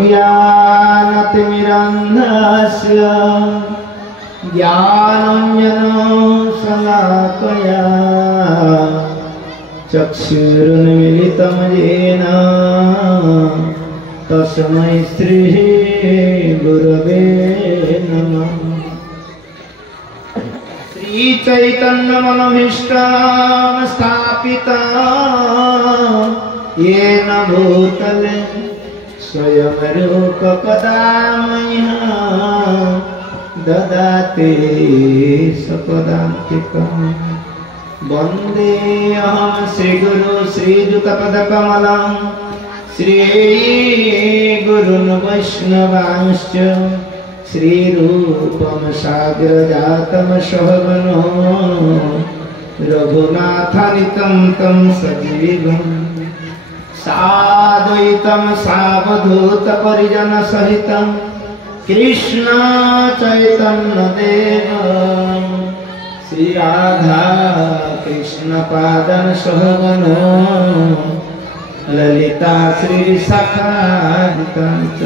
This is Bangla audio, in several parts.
ज्ञानतिमिरन्धस्य ज्ञानाञ्जनशलाकया चक्षुरुन्मीलितं येन तस्मै श्रीगुरवे नमः। श्रीचैतन्यमनोभीष्टं स्थापितं येन भूतले स्वयं रूप कदा मह्यं ददाति सपदान्तिकम्। वन्देऽहं श्रीगुरु श्रीयुतपदकमलं श्रीगुरुन् वैष्णवांश्च श्रीरूपं साग्रजातं सहगनो रघुनाथानितं तं सजीवम् साद्वैतं सावधूतपरिजनसहितं कृष्ण चैतन्यदेवं श्रीराधा कृष्णपादं सहगनो ललिता श्रीविशाखान्वितं च।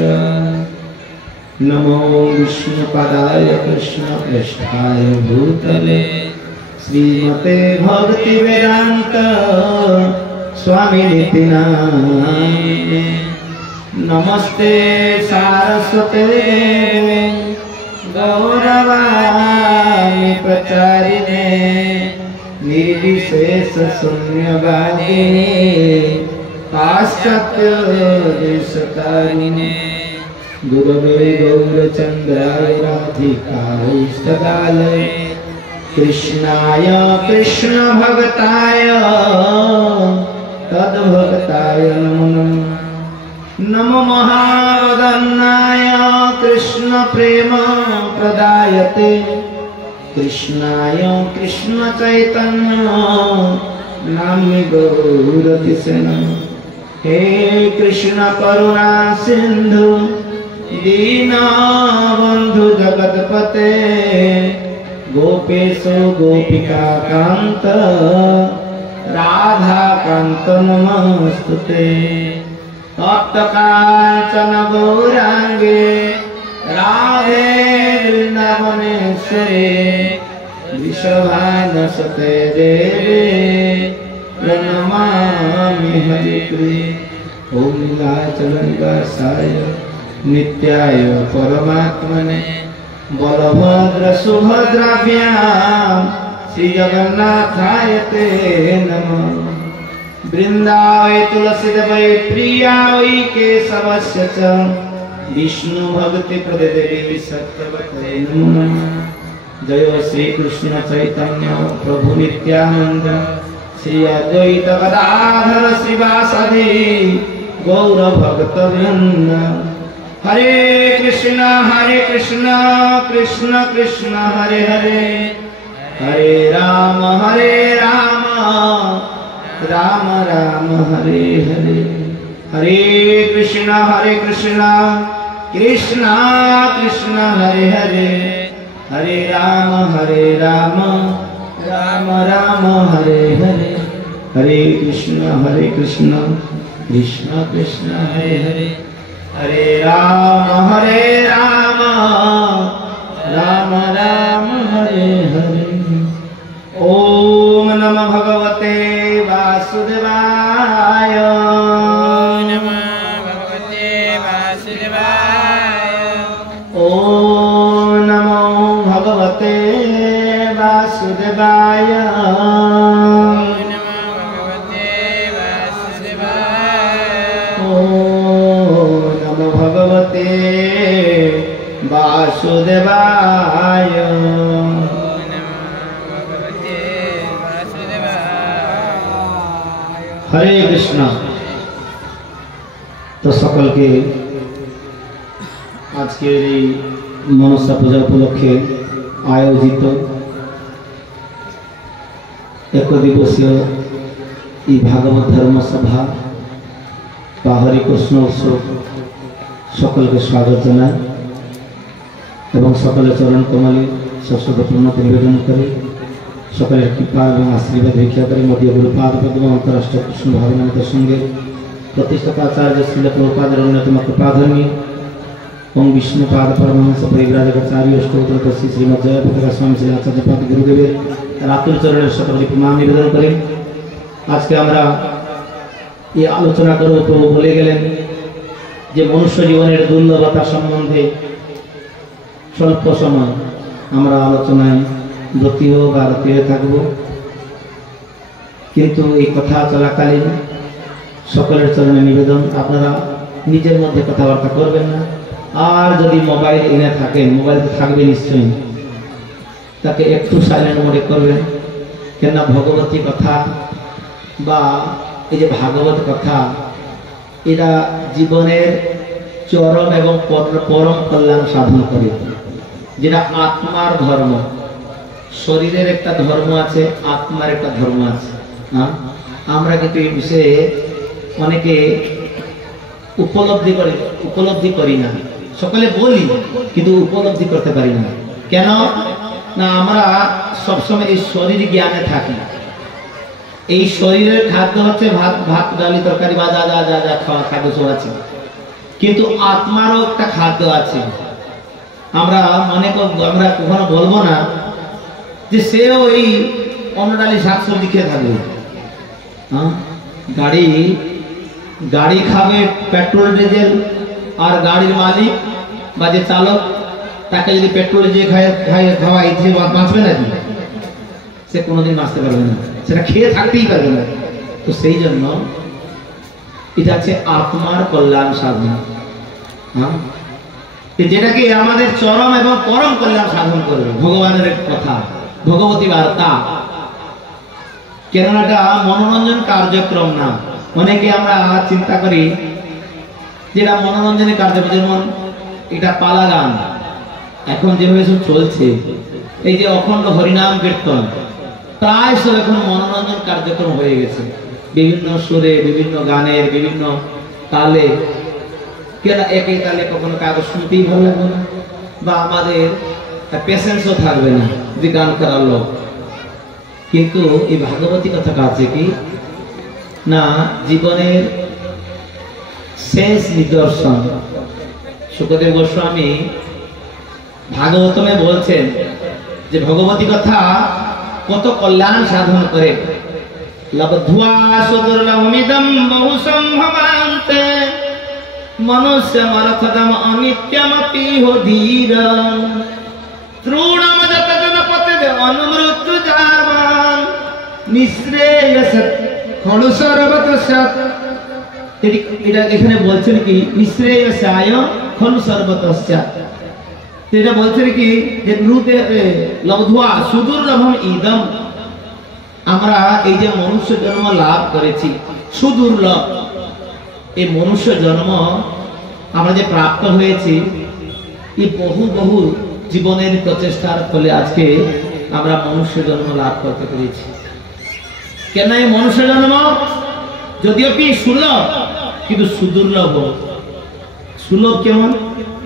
नमो विष्णुपदाय कृष्णप्रेष्ठाय भूतले श्रीमते भक्तिवेदान्त स्वामिनिति नामिने। नमस्ते सारस्वते गौरवाणी प्रचारिणे निर्विशेष शून्यवादिने पाश्चात्य देशतारिणे। गुरवे गौरचन्द्राय राधिकायै इष्टदालये कृष्णाय कृष्ण भगताय तद्भगताय नमो नमः। नमो महावदन्नाय कृष्ण प्रेम प्रदायते कृष्णाय कृष्ण चैतन्य नाम्नि गौरतिसे नमः। हे कृष्ण करुणा सिंधु दीनबन्धु जगत्पते गोपेशो गोपिका कांत राधा कांत नमस्तुते। तप्त कांचन गौरांगे राधे वृंदावनेश्वरे वृषभानुसुते देवे प्रणमामि हरिप्रिये। ओम नीलाचलनिवासाय नित्याय परमात्मने बलभद्र सुभद्राभ्यां श्री जगन्नाथाय ते नमः। वृंदावै तुलसीदेवै प्रियावै केशवस्य च विष्णु भक्ति प्रदे देवी सत्यवते नमो नमः। जय श्री कृष्ण चैतन्य प्रभु नित्यानंद श्री अद्वैत गदाधर श्रीवासादि गौर भक्तवृंद। हरे कृष्ण कृष्ण कृष्ण हरे हरे हरे राम राम राम हरे हरे। हरे कृष्ण कृष्ण कृष्ण हरे हरे हरे राम राम राम हरे हरे। हरे कृष्ण कृष्ण कृष्ण हरे हरे हरे राम राम राम हरे हरे। ओम नमः भगवते वासुदेवाय। नमः भगवते वासुदेवाय। ओम नमो भगवते वासुदेवाय। नमः भगवते वासुदेवाय। ओम नमो भगवते वासुदेवाय। हरे कृष्ण। तो सकल के आज के मनसा पूजा उपलक्षे आयोजित एक दिवसीय भागवत धर्म सभा हरि कृष्ण उत्सव सकल के स्वागत जना एवं सकल चरण कमले सरस्वती प्रणत निवेदन करे सकल कृपा और आशीर्वाद भिक्षा करे मध्य गुरुपाद पद्म अंतराष्ट्रीय कृष्ण भावनामृत संगे प्रतिष्ठित आचार्य श्रील प्रभुपाद अन्यतम कृपाधर्मी ओम विष्णुपाद परमहंस परिव्राजकाचार्य अष्टोत्तर तस्य श्रीमद् जयप्रकाश स्वामी श्री आचार्य पाद गुरुदेवेर रातुल चरणेर सकल प्रणाम निवेदन करें। आज के আমরা এই আলোচনা করব প্রভু বলে গেলেন যে মনুষ্য জীবনের দুর্লভতা সম্বন্ধে স্বল্প সময় আমরা আলোচনায় ব্রতী হব বা রতি হয়ে থাকব, কিন্তু এই কথা চলাকালীন সকলের চরণে নিবেদন আপনারা নিজের মধ্যে কথাবার্তা করবেন না। আর যদি মোবাইল এনে থাকেন, মোবাইল তো থাকবে নিশ্চয়ই, তাকে একটু সাইলেন্ট মোডে করবেন। কেননা ভগবতী কথা বা এই যে ভাগবত কথা এরা জীবনের চরম এবং পরম কল্যাণ সাধন করে। যেটা আত্মার ধর্ম, শরীরের একটা ধর্ম আছে, আত্মার একটা ধর্ম আছে। আমরা কিন্তু এই বিষয়ে অনেকে উপলব্ধি করি না। সকলে বলি কিন্তু উপলব্ধি করতে পারি না। কেন না? আমরা সবসময় এই শরীর জ্ঞানে থাকি। এই শরীরের খাদ্য হচ্ছে ভাত ডালি তরকারি বা যা যা যা যা খাওয়া খাদ্য সব আছে, কিন্তু আত্মারও একটা খাদ্য আছে। আমরা আমরা কখনো বলবো না যে সেও এই অন্ন ডালি শাকসবজি খেয়ে থাকবে। গাড়ি খাবে পেট্রোল ডিজেল, আর গাড়ির মালিক বা যে চালক তাকে যদি পেট্রোল ডিজেল খাওয়াই বাঁচবে নাকি? সে কোনোদিন বাঁচতে পারবে না, সেটা খেয়ে থাকতেই পারবে না। তো সেই জন্য এটা হচ্ছে আত্মার কল্যাণ সাধন, যেটাকে আমাদের চরম এবং পরম কল্যাণ সাধন করবে। ভগবানের কথা, ভগবতী বার্তা। কেননা এটা মনোরঞ্জন কার্যক্রম না। অনেকে আমরা চিন্তা করি যেটা মনোরঞ্জনের কার্যক্রম, যেমন এটা পালা গান এখন যেভাবে সব চলছে, এই যে অখণ্ড হরিনাম কীর্তন, প্রায় সব এখন মনোরঞ্জন কার্যক্রম হয়ে গেছে। বিভিন্ন সুরে, বিভিন্ন গানের, বিভিন্ন তালে। কেন একই তালে কখনো কাগজ শুনতেই ভালো লাগবে না, বা আমাদের পেশেন্সও থাকবে না যে গান করার লোক। কিন্তু এই ভাগবতী কথাটা আছে কি না, জীবনের শেষ নিদর্শন। শুকদেব গোস্বামী ভাগবতমে বলছেন যে ভগবতী কথা কত কল্যাণ সাধন করে। লব্ধ্বা সুদুর্লভমিদং বহু সম্ভবান্তে মনুষ্যমর্থদম অনিত্যমপি ধীরং তৃণম যত জনপতিদে অনুমৃত্যু যাবান নিঃশ্রেয়সৎ খলু সর্বতঃ। এটা এখানে বলছেন কি নিঃশ্রেয়সায় খলু সর্বতঃ। এটা বলছেন কি যে লব্ধ্বা সুদুর্লভম ইদম, আমরা এই যে মনুষ্য জন্ম লাভ করেছি সুদুর্লভ, এই মনুষ্য জন্ম আমরা যে প্রাপ্ত হয়েছি এই বহু বহু জীবনের প্রচেষ্টার ফলে আজকে আমরা মনুষ্য জন্ম লাভ করতে পেরেছি। কেন এই মনুষ্য জন্ম যদিও কি সুলভ, কিন্তু সুদুর্লভ। সুলভ কেমন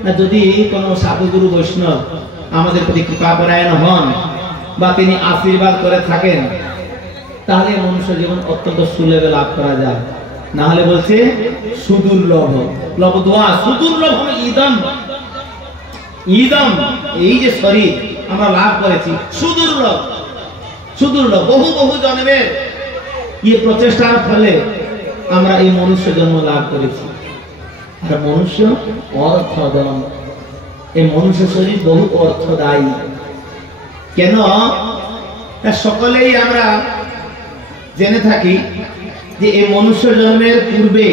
না, যদি কোনো সাধুগুরু বৈষ্ণব আমাদের প্রতি কৃপাপরায়ণ হন বা তিনি আশীর্বাদ করে থাকেন, তাহলে মনুষ্য জীবন অত্যন্ত সুলভে লাভ করা যায়। না হলে বলছে সুদুর্লভ। লব্ধ্বা সুদুর্লভ ইদম, ইদম এই যে শরীর আমরা লাভ করেছি সুদুর্লভ, সুদুর্লভ বহু বহু জন্মের এই প্রচেষ্টার ফলে আমরা এই মনুষ্য জন্ম লাভ করেছি। আর মনুষ্য অর্থদম, এই মনুষ্য শরীর বহু অর্থদায়ী। কেন? সকলেই আমরা জেনে থাকি যে এই মনুষ্য জন্মের পূর্বে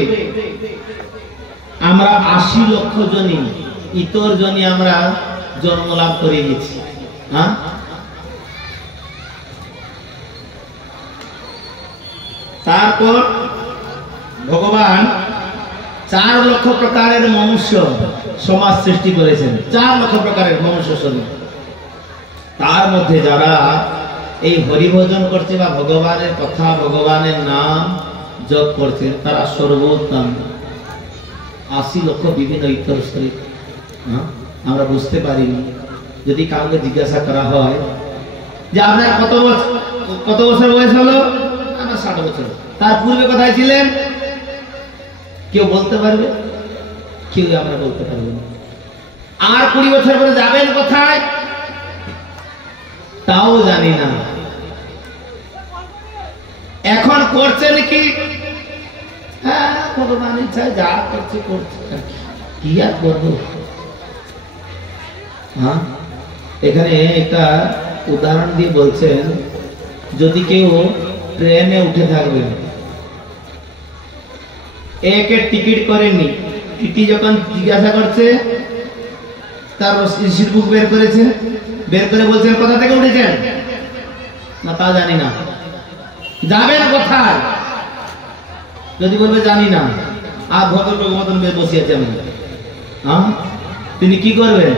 আমরা ৮০ লক্ষ জনি ইতর জনি আমরা জন্ম লাভ করে গেছি। তারপর ভগবান ৪ লক্ষ প্রকারের মনুষ্য সমাজ সৃষ্টি করেছেন। ৪ লক্ষ প্রকারের মনুষ্য শরীর। তার মধ্যে যারা এই হরিভজন করছে বা ভগবানের কথা, ভগবানের নাম জপ করছে, তারা সর্বোত্তম। ৮০ লক্ষ বিভিন্ন ইতর শরীর আমরা বুঝতে পারিনি। যদি কাউকে জিজ্ঞাসা করা হয় যে আপনার কত বছর বয়স হলো, আমার ৬০ বছর। তার পূর্বে কোথায় ছিলেন? কেউ বলতে পারবে? কেউ আমরা বলতে পারবো না। আর 20 বছর পরে যাবেন কোথায় তাও জানি না। এখন করছেন কি? হ্যাঁ, ভগবান ইচ্ছায় যা করছে করছে, কি আর করবো। হ্যাঁ, এখানে একটা উদাহরণ দিয়ে বলছেন, যদি কেউ ট্রেনে উঠে থাকবে, একে টিকিট করেনি, টিটি যখন জিজ্ঞাসা করছে, তার রিসিট বুক বের করেছে, বের করে বলছেন কোথা থেকে উঠেছেন, না তা জানি না। যাবেন কোথায়? যদি বলবে জানি না, আর ভদ্রলোক মতন বসে আছে আমি, হ্যাঁ, তিনি কি করবেন?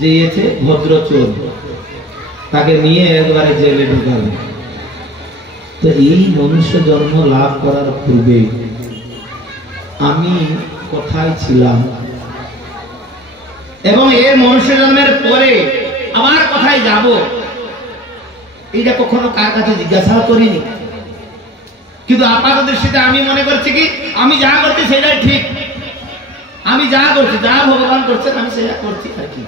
যে এসে ভদ্র চোর, তাকে নিয়ে একবারে জেলে ঢুকাবেন। তো এই মনুষ্য জন্ম লাভ করার পূর্বে আমি কোথায় ছিলাম, এবং এর মনুষ্য জন্মের পরে আবার কোথায় যাব, এইটা কখনো কার কাছে জিজ্ঞাসা করিনি। কিন্তু আপাত দৃষ্টিতে আমি মনে করছি কি, আমি যা করছি সেটাই ঠিক, আমি যা করছি, যা ভগবান করছেন আমি সেটা করছি, আর কি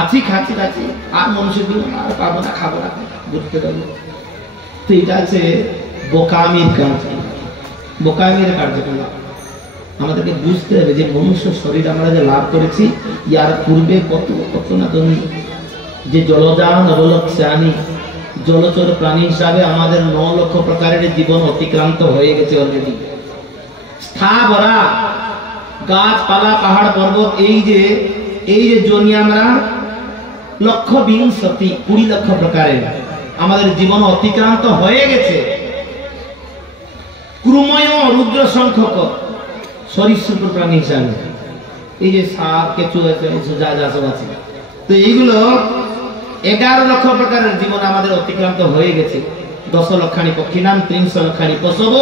আছি, খাচ্ছি খাচ্ছি, আর মনুষ্য জীবন আর পাবো না, খাবো না, ঘুরতে যাবো। তো এটা আছে বোকামির কাজ, বোকামির কার্যকলাপ। আমাদেরকে বুঝতে হবে যে মনুষ্য শরীর আমরা যে লাভ করেছি, ইয়ার পূর্বে কত কত না তুমি যে জলযান অবলক্ষানি জলচর প্রাণী হিসাবে আমাদের 9 লক্ষ প্রকারের জীবন অতিক্রান্ত হয়ে গেছে অলরেডি। স্থাবরা গাছপালা, পাহাড় পর্বত, এই যে জনি আমরা 1,20 লক্ষ প্রকারের আমাদের জীবন অতিক্রান্ত হয়ে গেছে। ক্রুময় রুদ্র সংখ্যক সরীসৃপ প্রাণী হিসাবে, এই যে সাপ, কেঁচু আছে, যা যা সব আছে, তো এইগুলো 11 লক্ষ প্রকারের জীবন আমাদের অতিক্রান্ত হয়ে গেছে। 10 লক্ষানি পক্ষী নাম, 30 লক্ষানি পশব,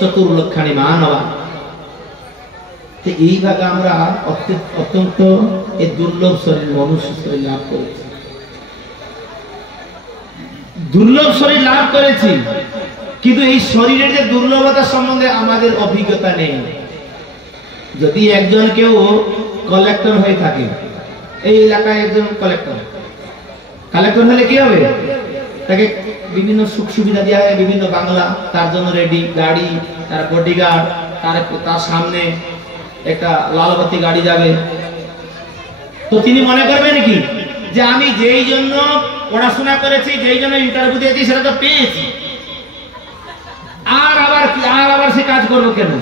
4 লক্ষানি মানবা। তো এইভাবে আমরা অত্যন্ত এই দুর্লভ শরীর, মনুষ্য শরীর লাভ করেছি, দুর্লভ শরীর লাভ করেছি। কিন্তু এই শরীরের যে দুর্লভতা সম্বন্ধে আমাদের অভিজ্ঞতা নেই। যদি একজন কেউ কালেক্টর হয়ে থাকে, এই এলাকায় একজন কালেক্টর হলে কি হবে? তাকে বিভিন্ন সুখ সুবিধা দেওয়া হয়, বিভিন্ন বাংলা, তার জন্য রেডি গাড়ি, তার বডিগার্ড, তার সামনে একটা লালবাতি গাড়ি যাবে। তো তিনি মনে করবেন কি যে আমি যেই জন্য পড়াশোনা করেছি, যেই জন্য ইন্টারভিউ দিয়েছি, সেটা তো পেয়েছি, আর আবার সে কাজ করবো কেন?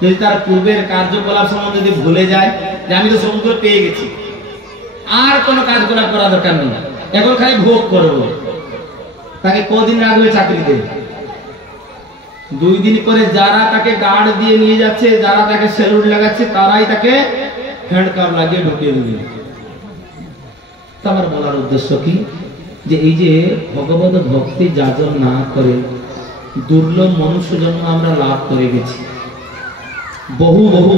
যদি তার পূর্বের কার্যকলাপ সম্বন্ধে যদি ভুলে যায় যে আমি তো সমুদ্র পেয়ে গেছি, আর কোনো কাজকলাপ করা দরকার নেই, এখন খালি ভোগ করবো, তাকে কদিন রাখবে চাকরিতে? 2 দিন পরে যারা তাকে গার্ড দিয়ে নিয়ে যাচ্ছে, যারা তাকে স্যালুট লাগাচ্ছে, তারাই তাকে হ্যান্ডকাপ লাগিয়ে ঢুকিয়ে দেবে। আমার বলার উদ্দেশ্য কি, যে এই যে ভগবত ভক্তি যাজন না করে দুর্লভ মনুষ্য জন্ম আমরা লাভ করে গেছি। বহু বহু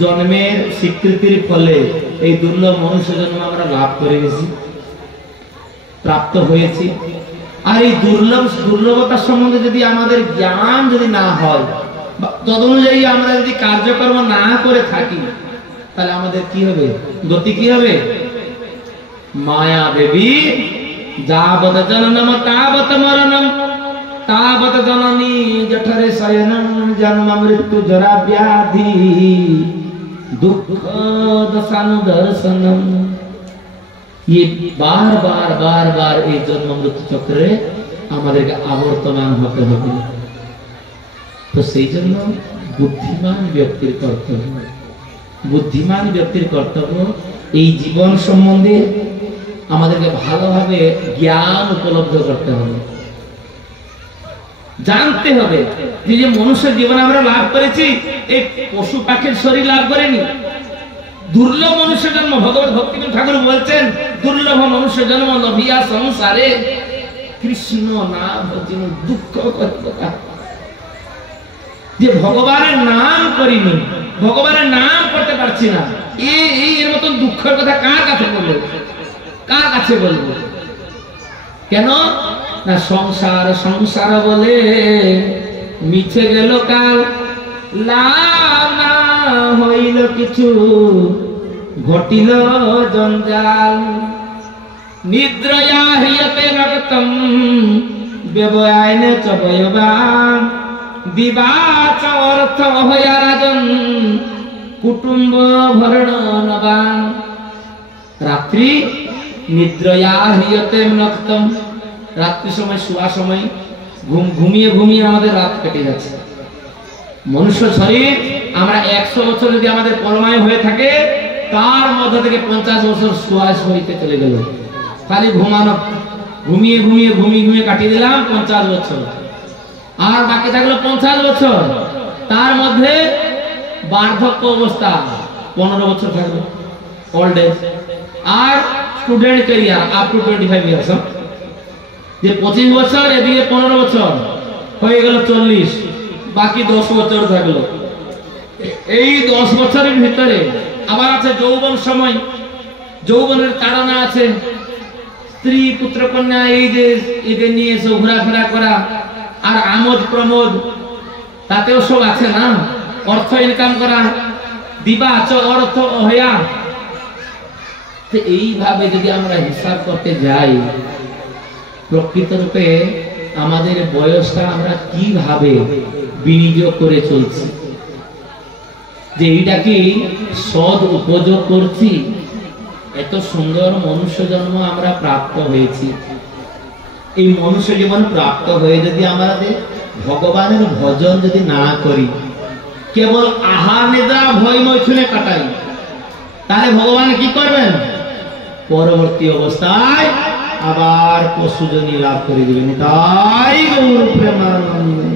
জন্মের স্বীকৃতির ফলে এই দুর্লভ মনুষ্য জন্ম আমরা লাভ করে গেছি, প্রাপ্ত হয়েছি। আর এই দুর্লভতার সম্বন্ধে যদি আমাদের জ্ঞান যদি না হয়, তদনুযায়ী আমরা যদি কার্যকর্ম না করে থাকি, তাহলে আমাদের কি হবে? গতি কি হবে? মায়া দেবী যাবত জননম তাবত মরণম, তাবত জননী জঠরে শয়নম, জন্ম মৃত্যু জরা ব্যাধি দুঃখ দশানুদর্শনম। ये बार बार बार बार এই জন্ম মৃত্যু চক্রে আমাদেরকে আবর্তমান হতে হবে। তো সেই জন্য বুদ্ধিমান ব্যক্তির কর্তব্য এই জীবন সম্বন্ধে আমাদেরকে ভালোভাবে জ্ঞান উপলব্ধ করতে হবে, জানতে হবে যে মনুষ্য জীবন আমরা লাভ করেছি, এই পশু পাখির শরীর লাভ করেনি। দুর্লভ মনুষ্য জন্ম, ভগবত ভক্তিবিনোদ ঠাকুর বলছেন, দুর্লভ মনুষ্য জন্ম লভিয়া সংসারে কৃষ্ণ না ভজিন দুঃখ কথা। যে ভগবানের নাম করিনি, ভগবানের নাম করতে পারছি না, এর মতন দুঃখের কথা কার কাছে বলবো? কার কাছে বলবো? কেন না সংসার সংসার বলে মিছে গেল কাল, লাভ না হইল কিছু, ঘটিল জঞ্জাল। নিদ্রয়া হিয়তে রক্তম ব্যবয়ায়নে চ বয়বান, দিবাচ অর্থ হয়া রাজন, কুটুম্ব ভরণ নবান। রাত্রি নিদ্রয়া হিয়তে রক্তম, রাত্রি সময় শোয়া সময় ঘুমিয়ে ঘুমিয়ে আমাদের রাত কেটে যাচ্ছে। মনুষ্য শরীর আমরা 100 বছর যদি আমাদের পরমায়ু হয়ে থাকে, তার মধ্যে থেকে 50 বছর শোয়া হইতে চলে গেল। খালি ঘুমানো, ঘুমিয়ে ঘুমিয়ে ঘুমিয়ে ঘুমিয়ে কাটিয়ে দিলাম 50 বছর, আর বাকি থাকলো 50 বছর। তার মধ্যে বার্ধক্য অবস্থা 15 বছর থাকলো, ওল্ড এজ। আর student career up to 25 years, যে 25 বছর এদিকে 15 বছর হয়ে গেল 40, বাকি 10 বছর থাকলো। এই 10 বছরের ভিতরে আবার আছে যৌবন সময়, যৌবনের তাড়না আছে, স্ত্রী পুত্র কন্যা এই যে এদের নিয়ে সব ঘোরাফেরা করা, আর আমোদ প্রমোদ তাতেও সব আছে না, অর্থ ইনকাম করা, দিবা চ অর্থ হয়া। তো এইভাবে যদি আমরা হিসাব করতে যাই, প্রকৃত রূপে আমাদের বয়সটা আমরা কিভাবে বিনিয়োগ করে চলছি, যে এইটা কি সদ উপযোগ করছি? এত সুন্দর মনুষ্য জন্ম আমরা প্রাপ্ত হয়েছি, এই মনুষ্য জীবন প্রাপ্ত হয়ে যদি আমাদের ভগবানের ভজন যদি না করি, কেবল আহার নিদ্রা ভয় মৈথুনে কাটাই, তাহলে ভগবান কি করবেন? পরবর্তী অবস্থায় আবার পশুজনী লাভ করে দিবেন। তাই গৌর প্রেমানন্দে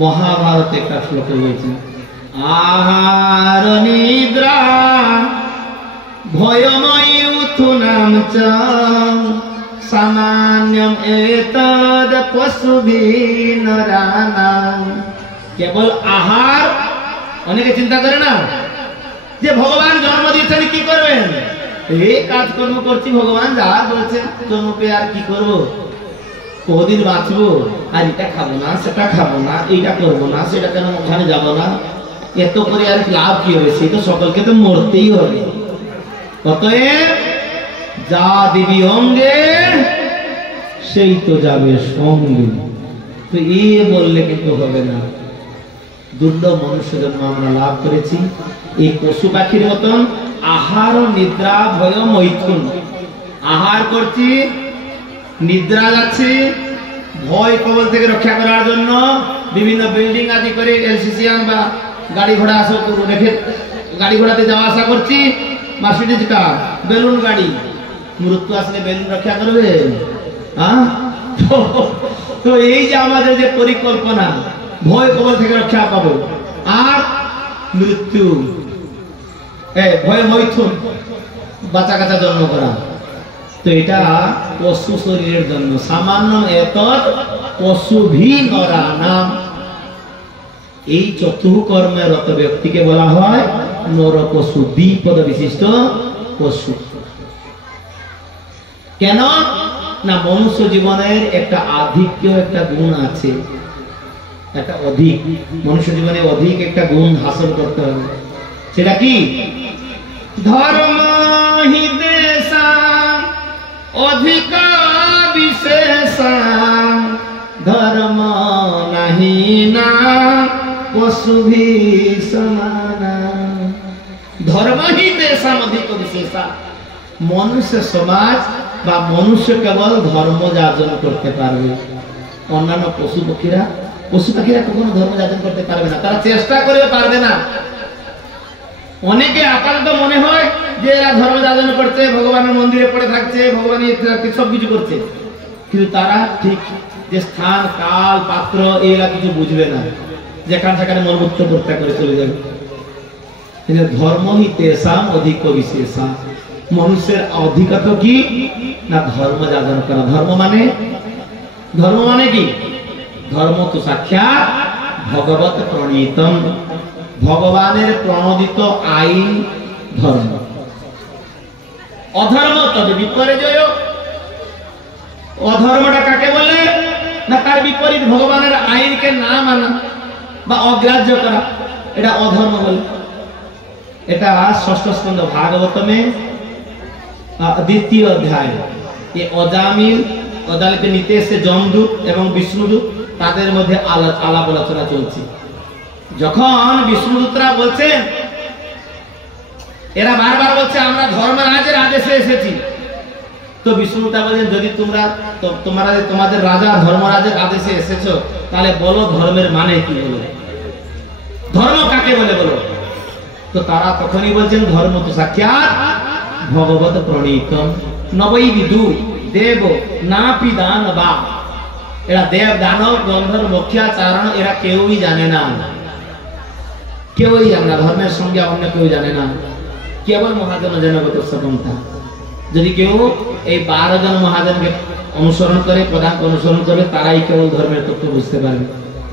মহাভারতে একটা শ্লোকে বলছে, আহার নিদ্রা ভয়ময় উথুনাম চ সামান্যম এতদ পশুভিঃ নরাণাম। কেবল আহার, অনেকে চিন্তা করে না যে ভগবান জন্ম দিয়েছেন কি করবেন, এই কাজকর্ম করছি, ভগবান যা বলছেন জন্ম পেয়ে আর কি করবো, কদিন বাঁচবো, আর এটা খাবো না, সেটা খাবো না, এইটা করবো না, সেটা কেন ওখানে যাবো না, এত করে আর লাভ কি হবে? সে তো সকলকে তো মরতেই হবে। অতএব যা দিবি অঙ্গে সেই তো যাবে সঙ্গে। তো এই বললে কিন্তু হবে না। দুর্লভ মনুষ্য জন্ম আমরা লাভ করেছি, এই পশু পাখির মতন আহার ও নিদ্রা ভয় মৈথুন। আহার করছি, নিদ্রা যাচ্ছি, ভয় কবল থেকে রক্ষা করার জন্য বিভিন্ন বিল্ডিং আদি করে এলসিসিয়ান বা গাড়ি ঘোড়া রেখে গাড়ি ঘোড়াতে যাওয়া আসা করছি। মার্সিডিজ কার, বেলুন গাড়ি, মৃত্যু আসলে বেলুন রক্ষা করবে? তো এই যে আমাদের যে পরিকল্পনা, ভয় কবল থেকে রক্ষা পাবো, আর মৃত্যু, ভয় মৈথুন, বাচ্চা কাচ্চা জন্ম করা, তো এটা পশু শরীরের জন্য। সামান্য এতদ পশুভিঃ নরাণাম। এই চতুর্কর্মে রত ব্যক্তিকে বলা হয় নর পশু, দ্বিপদ বিশিষ্ট পশু। কেন না মনুষ্য জীবনের একটা আধিক্য, একটা গুণ আছে, একটা অধিক, মনুষ্য জীবনে অধিক একটা গুণ হাসিল করতে হবে। সেটা কি? ধর্ম হি দেশা অধিক বিশেষ, ধর্ম নাহি না পশুভিঃ সমানা। ধর্ম হি দেশা অধিক বিশেষ। মনুষ্য সমাজ বা মনুষ্য কেবল ধর্ম যাজন করতে পারবে, অন্যান্য পশু পাখিরা কখনো ধর্ম যাজন করতে পারবে না, তারা চেষ্টা করে পারবে না। অনেকে আপাতত মনে হয় যে এরা ধর্ম যাজন করছে, ভগবানের মন্দিরে পড়ে থাকছে, ভগবানের সব কিছু করছে, কিন্তু তারা ঠিক যে স্থান কাল পাত্র এগুলা কিছু বুঝবে না, যেখানে সেখানে মলমূত্র পরিত্যাগ করে চলে যাবে। কিন্তু ধর্ম হি তেষাম অধিক বিশেষা। মানুষের অধিকত কি না ধর্ম যাজন করা। ধর্ম মানে কি? ধর্ম তো সাক্ষাৎ ভগবত প্রণীতম, ভগবানের প্রণোদিত আইন ধর্ম। অধর্ম তবে বিপর্যয়। অধর্মটা কাকে বলে? না তার বিপরীত ভগবানের আইনকে না মানা বা অগ্রাহ্য করা, এটা অধর্ম বলে। এটা ষষ্ঠ স্কন্ধ ভাগবতমে দ্বিতীয় অধ্যায়। এই অজামিল অদালকে নিতে এসে যমদূত এবং বিষ্ণুদূত তাদের মধ্যে আলাপ আলোচনা চলছে। যখন বিষ্ণুদূতরা বলছেন, এরা বারবার বলছে আমরা ধর্মরাজের আদেশে এসেছি, তো বিষ্ণুদূতরা বলেন যদি তোমাদের রাজা ধর্মরাজের আদেশে এসেছো তাহলে বলো ধর্মের মানে কি, বলো ধর্ম কাকে বলে বলো। তো তারা তখনই বলছেন ধর্ম তো সাক্ষাৎ ভগবত প্রণীতম নবৈ বিদু দেব না পিদান বা। এরা দেব দানব গন্ধর্ব মোক্ষাচারণ এরা কেউই জানে না, কেউই জানে না, ধর্মের সঙ্গে অন্য কেউ জানে না, কেবল মহাজন জনগত সপন্থা। যদি কেউ এই 12 জন মহাজনকে অনুসরণ করে, প্রধানকে অনুসরণ করবে, তারাই কেবল ধর্মের তত্ত্ব বুঝতে পারবে,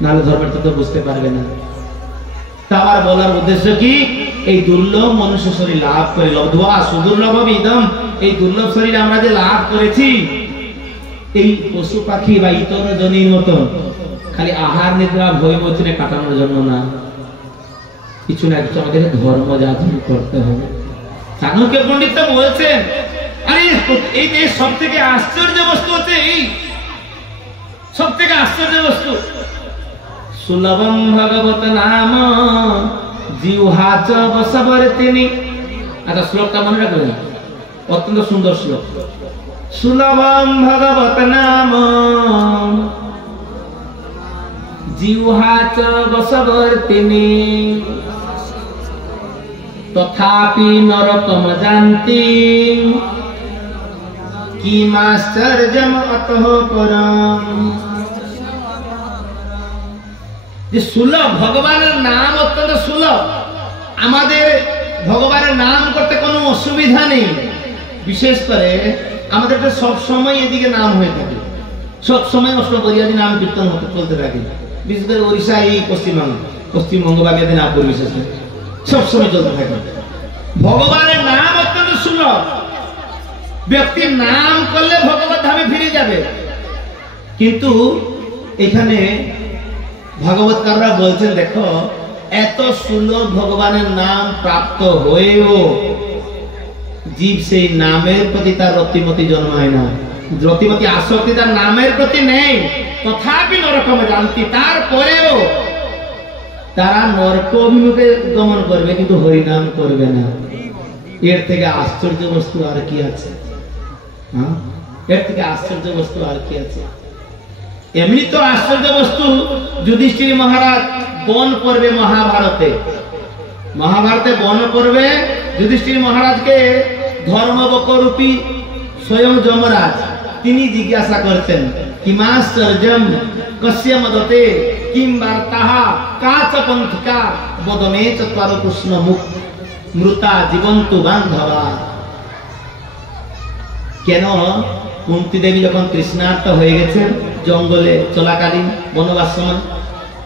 নাহলে ধর্মের তত্ত্ব বুঝতে পারবে না। তার বলার উদ্দেশ্য কি, এই দুর্লভ মনুষ্য শরীর লাভ করে, লব্ধা সুদুর্লভ ইদম, এই দুর্লভ শরীর আমরা যে লাভ করেছি, এই পশু পাখি বা ইতর জনির মতো খালি আহার নিদ্রা ভয় মৈথুনে কাটানোর জন্য না, কিছু না কিছু আমাদের ধর্ম যাপন করতে হবে। চাণক্য পণ্ডিত বলছেন, আরে এই সব থেকে আশ্চর্য বস্তু হচ্ছে, এই সব থেকে আশ্চর্য বস্তু সুলভম ভগবত নাম জিহ্বাচ বশবর্তিনী। আচ্ছা শ্লোকটা মনে রাখবেন, অত্যন্ত সুন্দর শ্লোক। সুলভম ভগবত নাম জিহ্বাচ বশবর্তিনী তথাপি নরকম জানতি কিমাশ্চর্যম অতঃ পরম। যে সুলভ, ভগবানের নাম অত্যন্ত সুলভ, আমাদের ভগবানের নাম করতে কোনো অসুবিধা নেই। বিশেষ করে আমাদের সব সময় এদিকে নাম হয়ে থাকে, সব সময় অষ্টপরিয়াদি নাম কীর্তন হতে চলতে থাকে, বিশেষ করে ওড়িশা, এই পশ্চিমবঙ্গ বা মেদিনীপুর বিশেষ করে সব সময় চলতে থাকে। ভগবানের নাম অত্যন্ত সুলভ, ব্যক্তির নাম করলে ভগবত ধামে ফিরে যাবে। কিন্তু এখানে ভাগবতকাররা বলছেন, দেখো এত সুলভ ভগবানের নাম প্রাপ্ত হয়েও জীব সেই নামের প্রতি তার রতিমতি জন্মায় না, রতিমতি আসক্তি তার নামের প্রতি নেই। তথাপি নরকম জানতি, তারপরেও তারা নরক অভিমুখে গমন করবে কিন্তু হরিনাম করবে না। এর থেকে আশ্চর্য বস্তু আর কি আছে? এর থেকে আশ্চর্য বস্তু আর কি আছে? এমনি তো আশ্চর্য বস্তু, যুধিষ্ঠির মহারাজ বন পর্বে মহাভারতে বন পর্বে যুধিষ্ঠির মহারাজকে ধর্মবকরূপী স্বয়ং যমরাজ তিনি জিজ্ঞাসা করতেন, কিমাশ্চর্যম কস্য মদতে কিম বার্তাহ কাচ পন্থিকা বদমে চত্বার কৃষ্ণ মুখ মৃতা জীবন্তু বান্ধবা। কেন কুন্তী দেবী যখন তৃষ্ণার্ত হয়ে গেছেন জঙ্গলে চলাকালীন বনবাস সময়,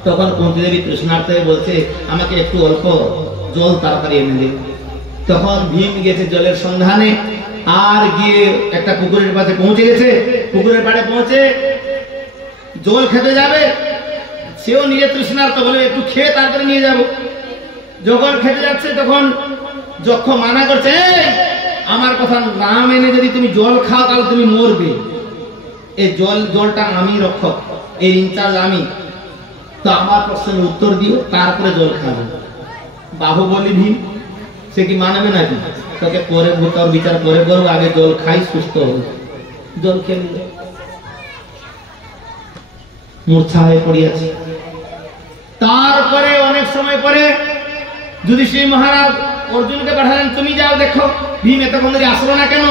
তখন কুন্তী দেবী তৃষ্ণার্ত হয়ে বলছে আমাকে একটু অল্প জল তাড়াতাড়ি এনে দিন। তখন ভীম গেছে জলের সন্ধানে, আর গিয়ে একটা পুকুরের পাশে পৌঁছে গেছে। পুকুরের পাড়ে পৌঁছে জল খেতে যাবে, সেও নিজে তৃষ্ণার্ত, বলে একটু খেয়ে তারপরে নিয়ে যাব। যখন খেতে যাচ্ছে তখন যক্ষ মানা করছে, আমার কথা না মেনে যদি তুমি জল খাও তাহলে তুমি মরবে, এই জলটা আমি রক্ষক, এর ইনচার্জ আমি, তো আমার প্রশ্নের উত্তর দিও তারপরে জল খাবে। বাহুবলী ভীম সে কি মানবে নাকি? তোকে পরে তোর বিচার পরে করবো, আগে জল খাই সুস্থ হবে। জল খেয়ে মূর্ছা হয়ে পড়িয়াছে। তারপরে অনেক সময় পরে যুধিষ্ঠির মহারাজ অর্জুনকে পাঠালেন, তুমি যাও দেখো ভীম এতক্ষণ ধরে আসলো না কেন।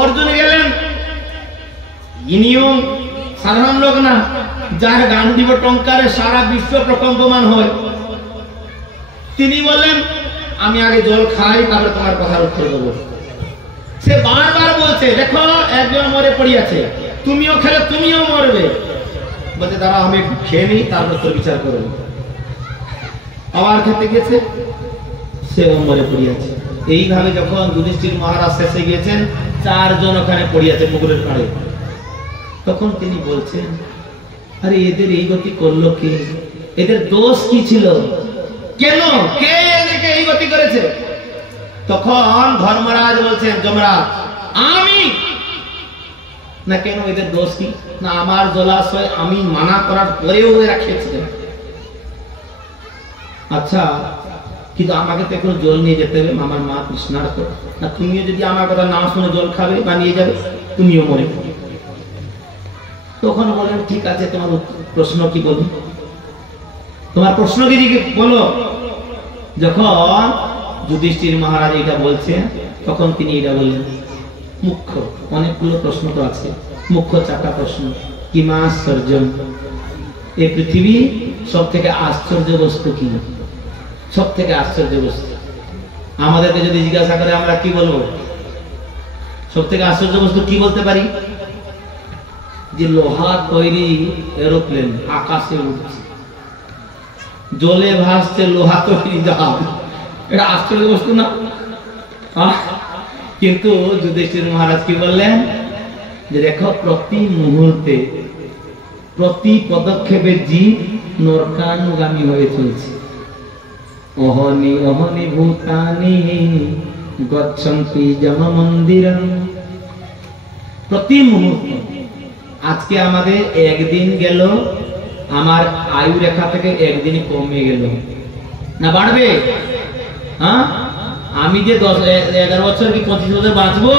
অর্জুন গেলেন, ইনিও সাধারণ লোক না, যার গান্ডীব টঙ্কারে সারা বিশ্ব প্রকম্পমান হয়। তিনি বললেন আমি আগে জল খাই তারপরে তোমার কথার উত্তর দেবো। সে বারবার বলছে দেখো একজন মরে পড়িয়াছে, তুমিও খেলে তুমিও মরবে। বলছে তারা আমি খেয়ে নিই তারপর তোর বিচার করবো। আবার খেতে গেছে, সেও মরে পড়িয়াছে। এইভাবে যখন যুধিষ্ঠির মহারাজ শেষে গিয়েছেন, 4 জন ওখানে পড়িয়াছে পুকুরের পাড়ে। তখন তিনি বলছেন, আরে এদের এই গতি করলো কে? এদের দোষ কি ছিল? কেন কে এদেরকে এই গতি করেছে? তখন ধর্মরাজ বলছেন, যমরাজ আমি না। কেন এদের দোষ কি? না আমার জলাশয় আমি মানা করার পরেও এরা খেয়েছে। আচ্ছা, কিন্তু আমাকে তো এখন জল নিয়ে যেতে হবে, আমার মা তৃষ্ণার্ত। না তুমিও যদি আমার কথা না শুনে জল খাবে বা নিয়ে যাবে, তুমিও মরে পড়বে। তখন বলেন, ঠিক আছে, তোমার প্রশ্ন কি বলি? তোমার প্রশ্ন কি বলো। যখন যুধিষ্ঠির মহারাজ এটা বলছে, তখন তিনি এটা বললেন, মুখ্য অনেকগুলো প্রশ্ন তো আছে, মুখ্য 4টা প্রশ্ন। কিমা আশ্চর্য, এই পৃথিবী সব থেকে আশ্চর্য বস্তু কি? সব থেকে আশ্চর্য বস্তু আমাদেরকে যদি জিজ্ঞাসা করে, আমরা কি বলবো? সব থেকে আশ্চর্য বস্তু কি বলতে পারি? যে লোহা তৈরি এরোপ্লেন আকাশে উঠছে, জলে ভাসছে লোহা তৈরি জাহাজ, এটা আশ্চর্য বস্তু না? কিন্তু যুধিষ্ঠির মহারাজ কি বললেন, যে দেখো প্রতি মুহূর্তে প্রতি পদক্ষেপে জীব নরকানুগামী হয়ে চলছে। অহনি অহনি ভূতানি গচ্ছন্তি যম মন্দিরম। প্রতি মুহূর্তে, আজকে আমাদের একদিন গেল, আমার আয়ু রেখা থেকে একদিন কমে গেল না বাড়বে? হ্যাঁ, আমি যে 11 বছর কি 25 বছর বাঁচবো,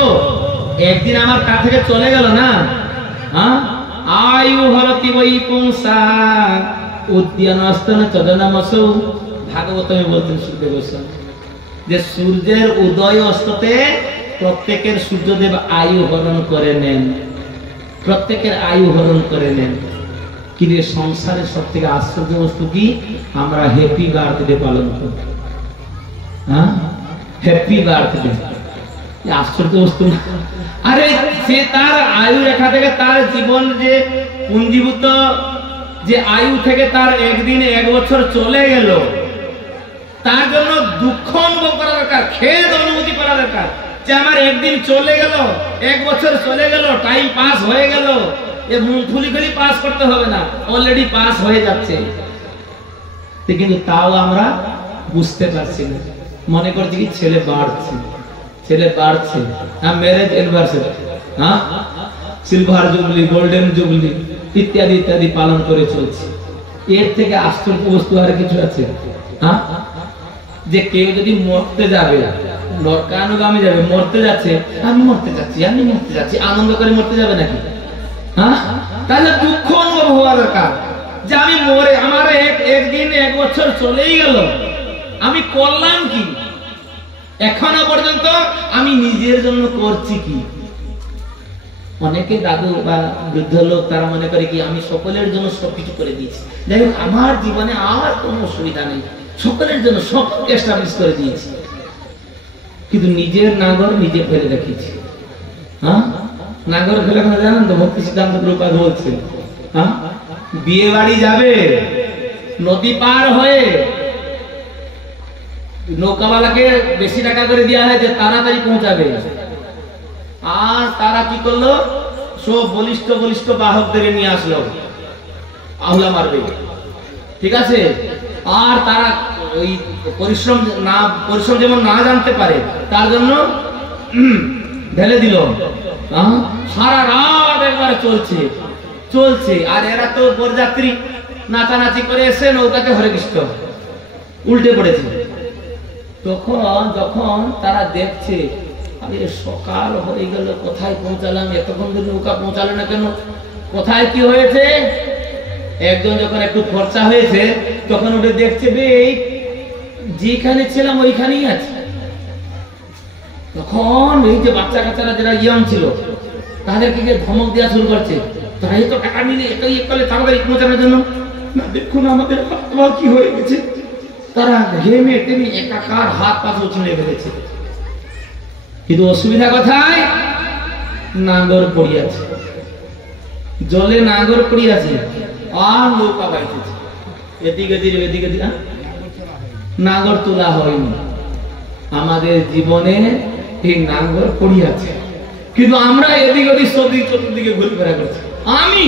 একদিন আমার কাছ থেকে চলে গেল না। হ্যাঁ, আয়ু হরতি বৈ পুংসা উদ্যানস্তন চদনমসৌ। ভাগবতমে বলতেন সুখদেব গোস্বামী যে সূর্যের উদয় অস্ততে প্রত্যেকের সূর্যদেব আয়ু হরণ করে নেন, প্রত্যেকের আয়ু হরণ করে নেন। কিন্তু সংসারের সব থেকে আশ্চর্য বস্তু কি? আমরা হ্যাপি বার্থডে পালন করি। হ্যাঁ, হ্যাপি বার্থডে আশ্চর্য বস্তু। আরে সে তার আয়ু রেখা থেকে, তার জীবন যে পুঞ্জীভূত যে আয়ু থেকে তার একদিন 1 বছর চলে গেল, তার জন্য দুঃখ অনুভব করা দরকার, খেদ অনুভূতি করা দরকার যে আমার একদিন চলে গেল, 1 বছর চলে গেল, টাইম পাস হয়ে গেল। এ মুখফুলি খালি পাস করতে হবে না, অলরেডি পাস হয়ে যাচ্ছে। কিন্তু তাও আমরা বুঝতে পারছি না, মনে করছি কি ছেলে বাড়ছে, ছেলে বাড়ছে। হ্যাঁ, ম্যারেজ অ্যানিভার্সারি, হ্যাঁ, সিলভার জুবলি, গোল্ডেন জুবলি ইত্যাদি ইত্যাদি পালন করে চলছে। এর থেকে আশ্চর্য বস্তু আর কিছু আছে? হ্যাঁ, যে কেউ যদি মরতে যাবে, নরকানুগামী যাবে, মরতে যাচ্ছে, আমি মরতে যাচ্ছি, আমি মরতে যাচ্ছি, আনন্দ করে মরতে যাবে নাকি? হ্যাঁ, তাহলে দুঃখ অনুভব হওয়া দরকার যে আমি মরে, আমার একদিন 1 বছর চলেই গেল, আমি করলাম কি? এখনো পর্যন্ত আমি নিজের জন্য করছি কি? অনেকে দাদু বা বৃদ্ধ লোক তারা মনে করে কি আমি সকলের জন্য সবকিছু করে দিয়েছি, যাই হোক আমার জীবনে আর কোনো অসুবিধা নেই, সকলের জন্য সকলকে এস্টাবলিশ করে দিয়েছি। কিন্তু নিজের নাগর নিজে ফেলে রেখেছি। হ্যাঁ, নাগর ফেলে জানেন তো, ভক্তি সিদ্ধান্ত প্রভুপাদ বলছেন, হ্যাঁ, বিয়ে বাড়ি যাবে, নদী পার হয়ে নৌকাওয়ালাকে বেশি টাকা করে দেওয়া হয় যে তাড়াতাড়ি পৌঁছাবে, আর তারা কি করলো, সব বলিষ্ঠ বলিষ্ঠ বাহকদের নিয়ে আসলো, আহুলা মারবে, ঠিক আছে। আর তারা ওই পরিশ্রম যেমন না জানতে পারে তার জন্য ঢেলে দিল। সারা রাত একবার চলছে চলছে, আর এরা তো বরযাত্রী নাচানাচি করে এসে নৌকাতে হরে কৃষ্ণ উল্টে পড়েছে। তখন যখন তারা দেখছে, আরে সকাল হয়ে গেল, কোথায় পৌঁছালাম, এতক্ষণ ধরে নৌকা পৌঁছালো না কেন, কোথায় কি হয়েছে? একজন যখন একটু খরচা হয়েছে তখন উঠে দেখছে, যেখানে ছিলাম ওইখানেই আছে। তখন এই যে বাচ্চা কাচ্চারা যারা ইয়ং ছিল তাদেরকে ধমক দেওয়া শুরু করছে, তারা এই তো টাকা নিলে এটাই করলে তাড়াতাড়ি পৌঁছানোর জন্য, না দেখুন আমাদের কি হয়ে গেছে। তারা ঘেমে টেমে একাকার, হাত পা উছলে ফেলেছে। কিন্তু অসুবিধা কোথায়? নাগর পড়িয়াছে, জলে নাগর পড়িয়াছে, আর নৌকা বাইতেছে, এদিকে এদিকে নাগর তোলা হয়নি। আমাদের জীবনে এই নাগর পড়িয়াছে, কিন্তু আমরা এদিক ওদিক চতুর্দিকে ঘুরে ফেরা করছি। আমি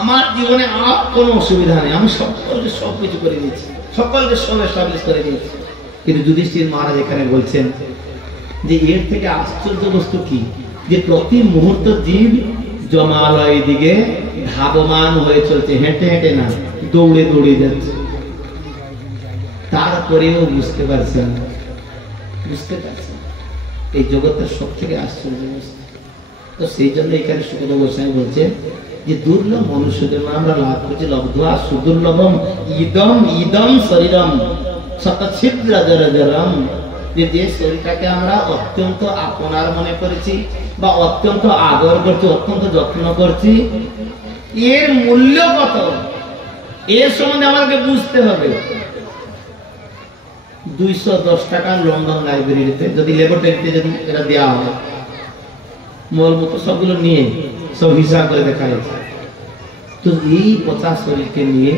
আমার জীবনে আর কোনো অসুবিধা নেই, আমি সকলকে সবকিছু করে দিয়েছি, সকলকে সব এস্টাবলিশ করে দিয়েছি। কিন্তু যুধিষ্ঠির মহারাজ এখানে বলছেন যে এর থেকে আশ্চর্য বস্তু কি, যে প্রতি মুহূর্ত জীব জমালয় দিকে ধাবমান হয়ে চলছে, হেঁটে হেঁটে না, দৌড়ে দৌড়ে যাচ্ছে, তারপরেও বুঝতে পারছেন, বুঝতে পারছেন এই জগতের সব থেকে আশ্চর্য বস্তু। তো সেই জন্য এখানে সুখদেব গোস্বামী বলছেন যে দুর্লভ মনুষ্য জন্ম আমরা লাভ করছি, লব্ধা সুদুর্লভম ইদম ইদম শরীরম শতচ্ছিদ্রজরজরম, যে শরীরটাকে আমরা অত্যন্ত আপনার মনে করেছি বা অত্যন্ত আদর করছি, অত্যন্ত যত্ন করছি, এর মূল্য কত এর সম্বন্ধে আমাদেরকে বুঝতে হবে। 210 টাকা লন্ডন লাইব্রেরিতে যদি ল্যাবরেটরিতে যদি এটা দেওয়া হয়, মলমূত্র সবগুলো নিয়ে সব হিসাব করে দেখা যাচ্ছে। তো এই পচা শরীরকে নিয়ে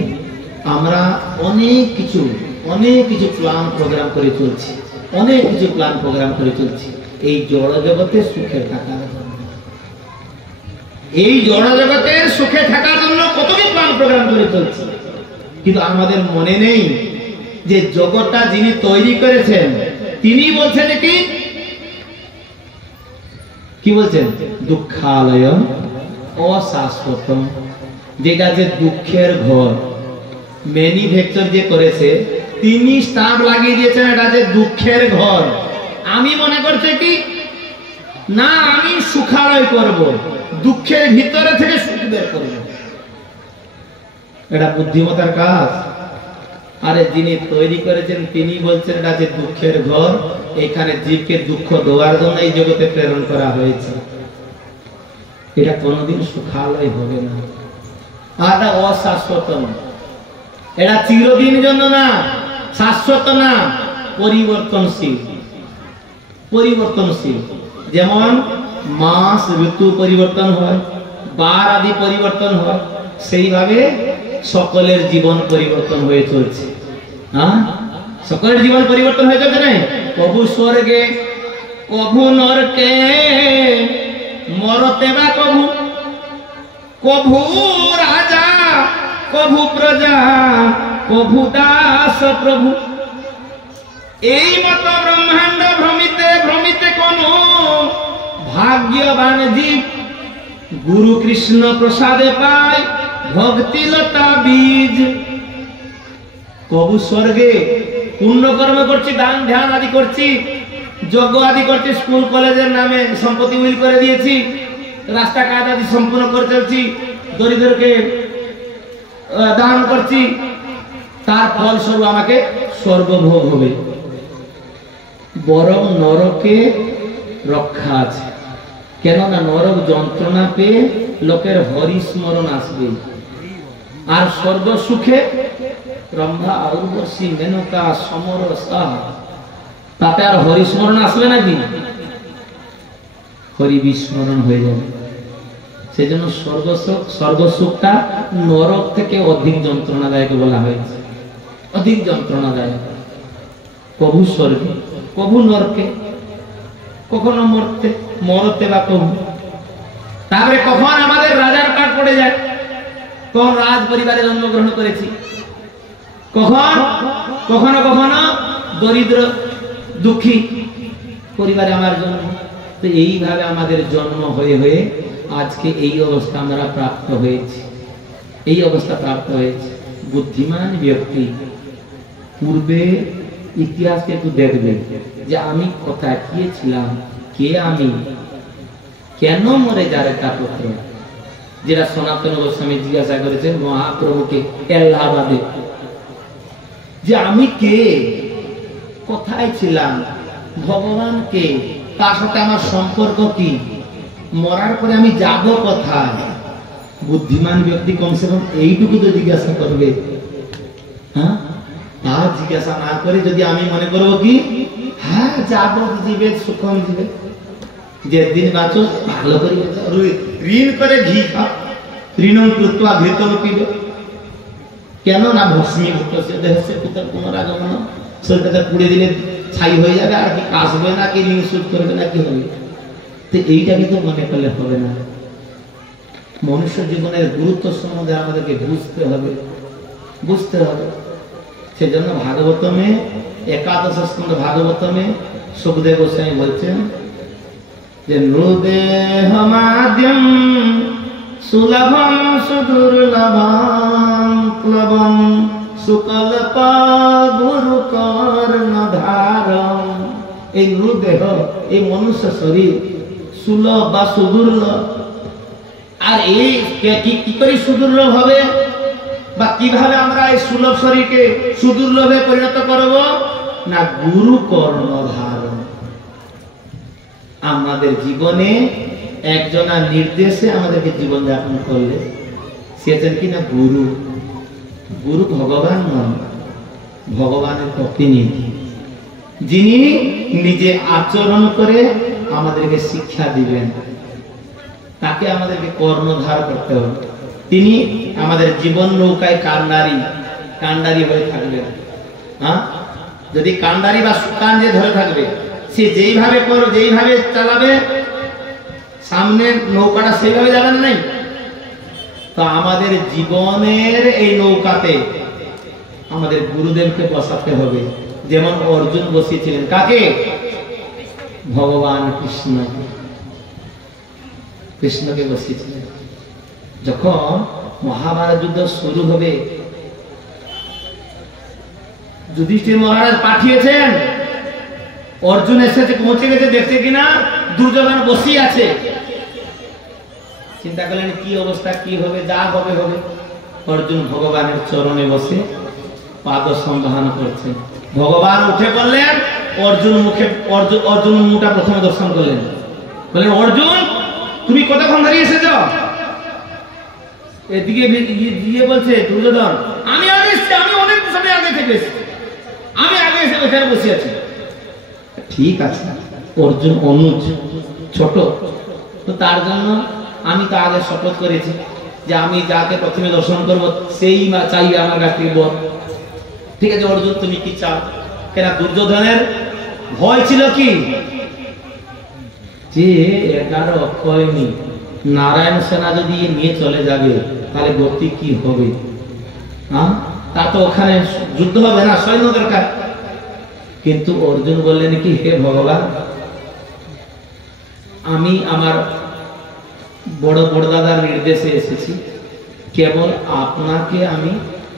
আমরা অনেক কিছু প্ল্যান প্রোগ্রাম করে চলছি, অনেক কিছু প্ল্যান প্রোগ্রাম করে চলছি এই জড় জগতে সুখে থাকার জন্য। এই জড় জগতের সুখে থাকার জন্য কত কি প্ল্যান প্রোগ্রাম করে চলছি, কিন্তু আমাদের মনে নেই যে জগৎটা যিনি তৈরি করেছেন তিনি বলছেন কি বলছেন, দুঃখালয়ম অশাশ্বতম, যেটা যে দুঃখের ঘর ম্যানুফ্যাকচার যে করেছে তিনি স্টাম্প লাগিয়ে দিয়েছেন এটা যে দুঃখের ঘর। আমি মনে করছি কি না আমি সুখালয় করব, দুঃখের ভিতরে থেকে সুখ বের করব, এটা বুদ্ধিমতার কাজ। আরে যিনি তৈরি করেছেন তিনি বলছেন এটা যে দুঃখের ঘর, এখানে জীবকে দুঃখ দেওয়ার জন্য এই জগতে প্রেরণ করা হয়েছে, এটা কোনোদিন সুখালয় হবে না। আর এটা অশাশ্বতম, এটা চিরদিন জন্য না, শাশ্বত না, পরিবর্তনশীল। পরিবর্তনশীল যেমন মাস ঋতু পরিবর্তন হয়, বার আদি পরিবর্তন হয়, সেইভাবে সকলের জীবন পরিবর্তন হয়ে চলছে। হ্যাঁ, সকলের জীবন পরিবর্তন হয়ে চলছে না। কভু স্বর্গে কভু নরকে মরতে বা কভু, কভু রাজা কভু প্রজা কভু দাস প্রভু, এই মত ব্রহ্মাণ্ড ভ্রমিতে ভ্রমিতে কোন ভাগ্যবান জীব গুরু কৃষ্ণ প্রসাদে পায় ভক্তিলতা বীজ। কবু স্বর্গে পুণ্যকর্ম করছি, দান ধ্যান আদি করছি, যজ্ঞ আদি করছি, স্কুল কলেজের নামে সম্পত্তি উইল করে দিয়েছি, রাস্তা কাজ আদি সম্পূর্ণ করে চলছি, দরিদ্রকে দান করছি, তার ফল স্বরূপ আমাকে স্বর্গভোগ হবে। বরং নরকে রক্ষা আছে, কেননা নরক যন্ত্রণা পেয়ে লোকের হরিস্মরণ আসবে, আর স্বর্গ সুখে রম্ভা উর্বশী মেনকা সমর সাহা, তাতে আর হরিস্মরণ আসবে নাকি, হরি বিস্মরণ হয়ে যাবে। সেই জন্য স্বর্গসুখটা নরক থেকে অধিক যন্ত্রণাদায়ক বলা হয়েছে, অধিক যন্ত্রণাদায়ক। কভু স্বর্গে কভু নরকে, কখনো মরতে বা কভু। তারপরে কখন আমাদের রাজার পাট পড়ে যায়, কোন রাজ পরিবারে জন্মগ্রহণ করেছি, কখনো কখনো দরিদ্র দুঃখী পরিবারে আমার জন্ম। তো এইভাবে আমাদের জন্ম হয়ে হয়ে আজকে এই অবস্থা আমরা প্রাপ্ত হয়েছি, এই অবস্থা প্রাপ্ত হয়েছে। বুদ্ধিমান ব্যক্তি পূর্বে ইতিহাসকে একটু দেখবে যে আমি কোথায় ছিলাম, কে আমি, কেন মরে যার একটা পুত্র, যেটা সনাতন গোস্বামী জিজ্ঞাসা করেছে মহাপ্রভুকে এলাহাবাদে, যে আমি কে, কোথায় ছিলাম, ভগবান কে, তার সাথে আমার সম্পর্ক কি, মরার পরে আমি যাব কোথায়। বুদ্ধিমান ব্যক্তি কমসে কম এইটুকু তো জিজ্ঞাসা করবে। হ্যাঁ, তা জিজ্ঞাসা না করে যদি আমি মনে করবো কি হ্যাঁ যাব জীবে সুখম জীবে, যেদিন বাঁচো ভালো করে ঋণ করে ঘি খা, ঋণম কৃত্বা ঘৃতম পিবে, কেন না ভস্মীভূত দেহস্য পিতার পুনরাগমন, শরীরটাকে পুড়ে দিলে ছাই হয়ে যাবে, আর কি কাশবে না, কি ঋণ শোধ করবে না, কি হবে। তো এইটা কিন্তু মনে করলে হবে না। মনুষ্য জীবনের গুরুত্ব সম্বন্ধে আমাদেরকে বুঝতে হবে। সেজন্য ভাগবতমে একাদশ স্কন্ধ ভাগবতমে সুখদেব গোস্বামী বলছেন যে নৃদেহমাদ্যম সুলভম সুদুর্লভম প্লবম সুকল্পা গুরুকর্ণধারম। এই নৃদেহ, এই মনুষ্য শরীর সুলভ বা সুদুর্লভ। আর এই কি করে সুদুর্লভ হবে বা কিভাবে আমরা এই সুলভ শরীরকে সুদুর্লভে পরিণত করব? না, গুরু কর্ণধারণ। আমাদের জীবনে একজনের নির্দেশে আমাদেরকে জীবন যাপন করলে সে আছেন কিনা গুরু। গুরু ভগবান নন, ভগবানের প্রতিনিধি, যিনি নিজে আচরণ করে আমাদেরকে শিক্ষা দিবেন। তাকে আমাদেরকে কর্ণধার করতে হবে। তিনি আমাদের জীবন নৌকায় কান্ডারি হয়ে থাকবেন। হ্যাঁ, যদি কান্ডারি বা সুকান যে ধরে থাকবে, সে যেইভাবে চালাবে সামনে নৌকাটা সেইভাবে যাবেন নাই। তো আমাদের জীবনের এই নৌকাতে আমাদের গুরুদেবকে বসাতে হবে। যেমন অর্জুন বসিয়েছিলেন কাকে? ভগবান কৃষ্ণকে বসিয়েছিলেন। যখন মহাভারত যুদ্ধ শুরু হবে, যুধিষ্ঠির মহারাজ পাঠিয়েছেন, অর্জুন এসেছে, পৌঁছে গেছে, দেখছে কিনা দুর্যোধন বসিয়ে আছে। চিন্তা করলেন কি অবস্থা, কি হবে, যা হবে হবে। অর্জুন ভগবানের চরণে বসে পাদ সম্ভাবনা করছে। ভগবান উঠে পড়লেন, অর্জুন মুখটা প্রথমে দর্শন করলেন। বললেন, অর্জুন তুমি কতক্ষণ দাঁড়িয়ে এসেছ? এদিকে দিয়ে বলছে দুর্যোধন, আমি আগে এসেছি, আমি অনেক সময় আগে থেকে এসেছি, আমি আগে এসে এখানে বসে আছি। ঠিক আছে, অর্জুন অনুজ, ছোট, তো তার জন্য আমি তো আগে শপথ করেছি যে আমি যাকে প্রথমে দর্শন করবো সেই চাইবে আমার কাছ থেকে বল। ঠিক আছে অর্জুন, তুমি কি চাও? কেন দুর্যোধনের ভয় ছিল কি, যে 11 অক্ষয়ণী নারায়ণ সেনা যদি নিয়ে চলে যাবে তাহলে গতি কি হবে? তা তো ওখানে যুদ্ধ হবে না, সৈন্য দরকার। কিন্তু অর্জুন বললেন কি, হে ভগবান, আমি আমার বড় দাদার নির্দেশে এসেছি, কেবল আপনাকে আমি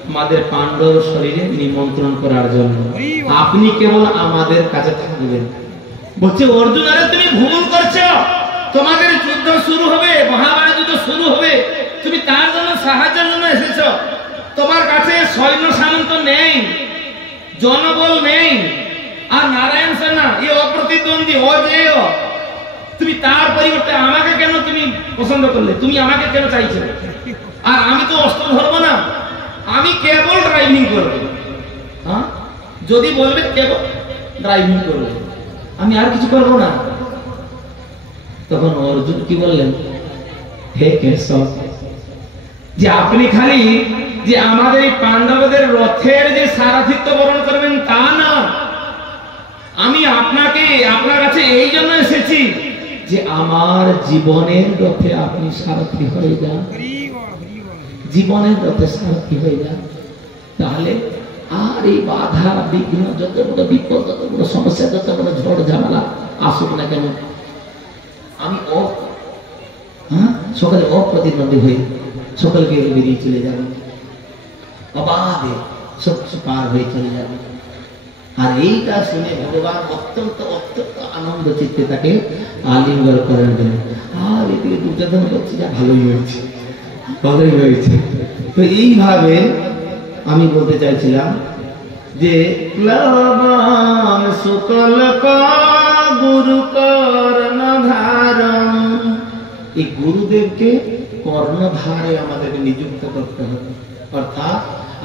আমাদের পাণ্ডব শরীরে নিমন্ত্রণ করার জন্য, আপনি কেবল আমাদের কাছে থাকবেন। বলছে অর্জুন, আরে তুমি ভুল করছো, তোমাদের যুদ্ধ শুরু হবে, মহাভারত যুদ্ধ শুরু হবে, তুমি তার জন্য সাহায্যের জন্য এসেছো। তোমার কাছে সৈন্য সামন্ত নেই, জনবল নেই, আর নারায়ণ সেনা এ অপ্রতিদ্বন্দ্বী, অজেয়। তুমি তার পরিবর্তে আমাকে কেন তুমি পছন্দ করলে? তুমি আমাকে কেন চাইছো? আর আমি তো অস্ত্র ধরবো না, আমি কেবল ড্রাইভিং করবো। হ্যাঁ, যদি বলবে কেবল ড্রাইভিং করবো, আমি আর কিছু করবো না। তখন অর্জুন কি বললেন, হে কেশব, যে আপনি খালি যে আমাদের এই পাণ্ডবদের রথের যে সারথিত্ব বরণ করবেন তা না, আমি আপনার কাছে এই জন্য এসেছি যে আমার জীবনের রথে আপনি সারথি হয়ে যান, জীবনের রথে সারথি হয়ে যান। তাহলে আর এই বাধা বিঘ্ন, যত বড় বিপদ, যত বড় সমস্যা, যত বড় ঝড় ঝামেলা আসুক না কেন, আমি সকালে অপ্রতিদ্বন্দ্বী হয়ে সকলকে বেরিয়ে চলে যাবে, অবাধে সব কিছু পার হয়ে চলে যাবে। আর এইটা শুনে ভগবান অত্যন্ত আনন্দ চিত্তে তাকে আলিঙ্গন করেন দিলেন। আর এদিকে দুর্যোধন করছে, যা ভালোই হয়েছে। তো এইভাবে আমি বলতে চাইছিলাম যে গুরু কর্ণধারণ, এই গুরুদেবকে কর্ণধারে আমাদেরকে নিযুক্ত করতে হবে। অর্থাৎ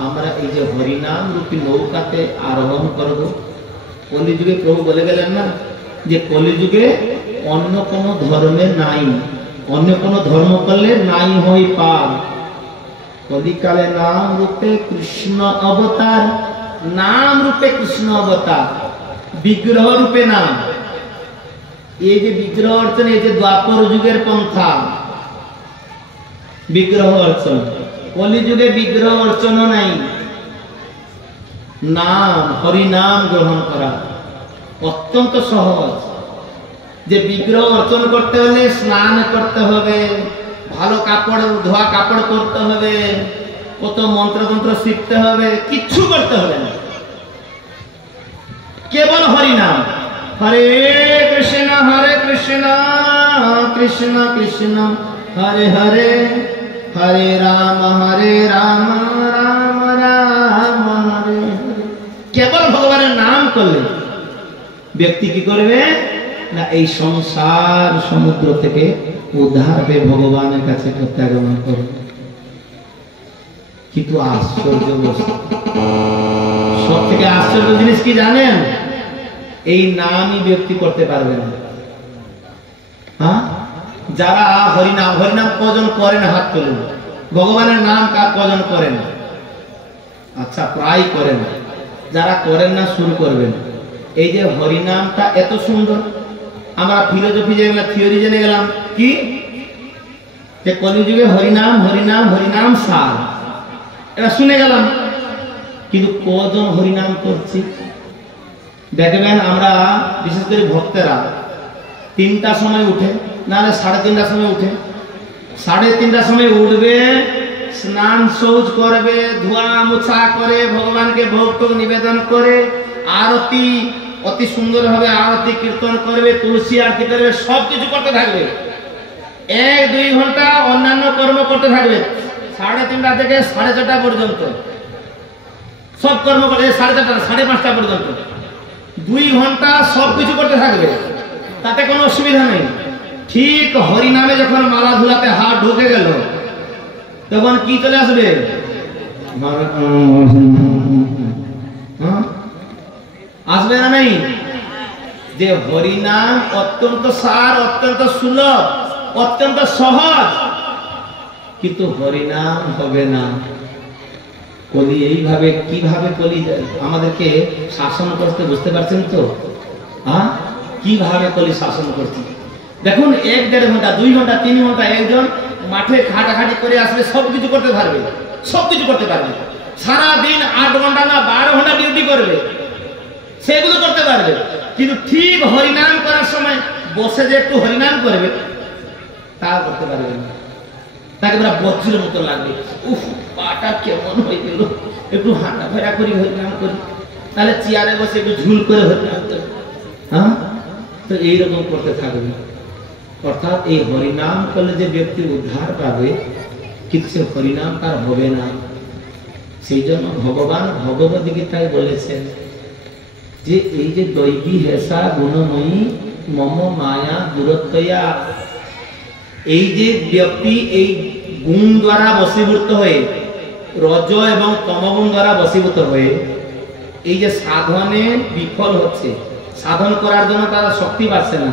আমরা এই যে হরিনাম রূপী নৌকাতে আরোহণ করব। কলিযুগে প্রভু বলে গেলেন না যে কলিযুগে অন্য কোন ধর্মে নাই, অন্য কোন ধর্ম করলে নাই হই পার। কলিকালে নাম রূপে কৃষ্ণ অবতার, নাম রূপে কৃষ্ণ অবতার, বিগ্রহ রূপে নাম। এই যে বিগ্রহ অর্চন, এই যে দ্বাপর যুগের পন্থা, বিগ্রহ অর্চন। কলিযুগে বিগ্রহ অর্চন নাই, নাম হরি নাম গ্রহণ করা অত্যন্ত সহজ। যে বিগ্রহ অর্চন করতে হলে স্নান করতে হবে, ভালো কাপড় ধোয়া কাপড় করতে হবে, কত মন্ত্রতন্ত্র শিখতে হবে, কিচ্ছু করতে হবে না, কেবল হরি নাম। হরে কৃষ্ণ কৃষ্ণ কৃষ্ণ হরে হরে, হরে রাম রাম রাম হরে হরে। কেবল ভগবানের নাম করলে ব্যক্তি কি করবে না, এই সংসার সমুদ্র থেকে উদ্ধার পেয়ে ভগবানের কাছে প্রত্যাগমন করবে। কিন্তু আশ্চর্য বস্তু, সব থেকে আশ্চর্য জিনিস কি জানেন? এই নামই ব্যক্তি করতে পারবে না। হ্যাঁ, যারা হরিনাম কজন করেন হাত তুলুন। ভগবানের নাম কার কজন করেন? আচ্ছা, প্রায় করেন। যারা করেন না শুরু করবেন। এই যে হরিনামটা এত সুন্দর, আমরা ফিলোসফি জেনে গেলাম, থিওরি জেনে গেলাম কি যে কলিযুগে হরিনাম হরিনাম হরিনাম সার, এটা শুনে গেলাম। কিন্তু কজন হরিনাম করছি? দেখবেন আমরা বিশেষ করে ভক্তেরা 3টার সময় উঠে, নাহলে 3:30টার সময় উঠে, 3:30টার সময় উঠবে, স্নান শৌচ করবে, ধোয়া মোছা করে ভগবানকে ভোগ টোগ নিবেদন করে আরতি অতি সুন্দর ভাবে আরতি কীর্তন করবে, তুলসী আরতি করবে, সবকিছু করতে থাকবে। 1-2 ঘন্টা অন্যান্য কর্ম করতে থাকবে। 3:30 থেকে 4:30 পর্যন্ত সব কর্ম করে, 4:30 5:30 পর্যন্ত 2 ঘন্টা সবকিছু করতে থাকবে, তাতে কোনো অসুবিধা নেই। ঠিক হরিনামে যখন মালা ধুলাতে হাত ঢুকে গেল, তখন কি চলে আসবে? আসবে না? নেই যে হরিনাম অত্যন্ত সার, অত্যন্ত সুলভ, অত্যন্ত সহজ, কিন্তু হরিনাম হবে না। কলি এইভাবে কিভাবে কলি আমাদেরকে শাসন করতে, বুঝতে পারছেন তো? হ্যাঁ, কিভাবে কলি শাসন করছে দেখুন। 1-1.5 ঘন্টা, 2 ঘন্টা, 3 ঘন্টা একজন মাঠে খাটাখাটি করে আসবে, সবকিছু করতে পারবে, সবকিছু করতে পারবে। সারাদিন 8 ঘন্টা না 12 ঘন্টা ডিউটি করবে, সেগুলো করতে পারবে। কিন্তু ঠিক হরিনাম করার সময় বসে যে একটু হরিনাম করবে, তা করতে পারবে না। তাকে পুরো বজ্রের মতো লাগবে, উফ পাটা কেমন হয়ে গেল, একটু হাঁটা ফেরা করি, হরিনাম করি, তাহলে চেয়ারে বসে একটু ঝুল করে হরিনাম করি। হ্যাঁ, তো এইরকম করতে থাকবে। অর্থাৎ এই হরিনাম করলে যে ব্যক্তি উদ্ধার পাবে, কিন্তু সে হরিনাম তার হবে না। সেই জন্য ভগবান ভগবদ গীতায় বলেছেন যে এই যে দৈবী হেসা গুণময়ী মম মায়া দূরত্বয়া, এই যে ব্যক্তি এই গুণ দ্বারা বশীভূত হয়ে, রজ এবং তমগুণ দ্বারা বশীভূত হয়ে এই যে সাধনে বিফল হচ্ছে, সাধন করার জন্য তারা শক্তি পাচ্ছে না।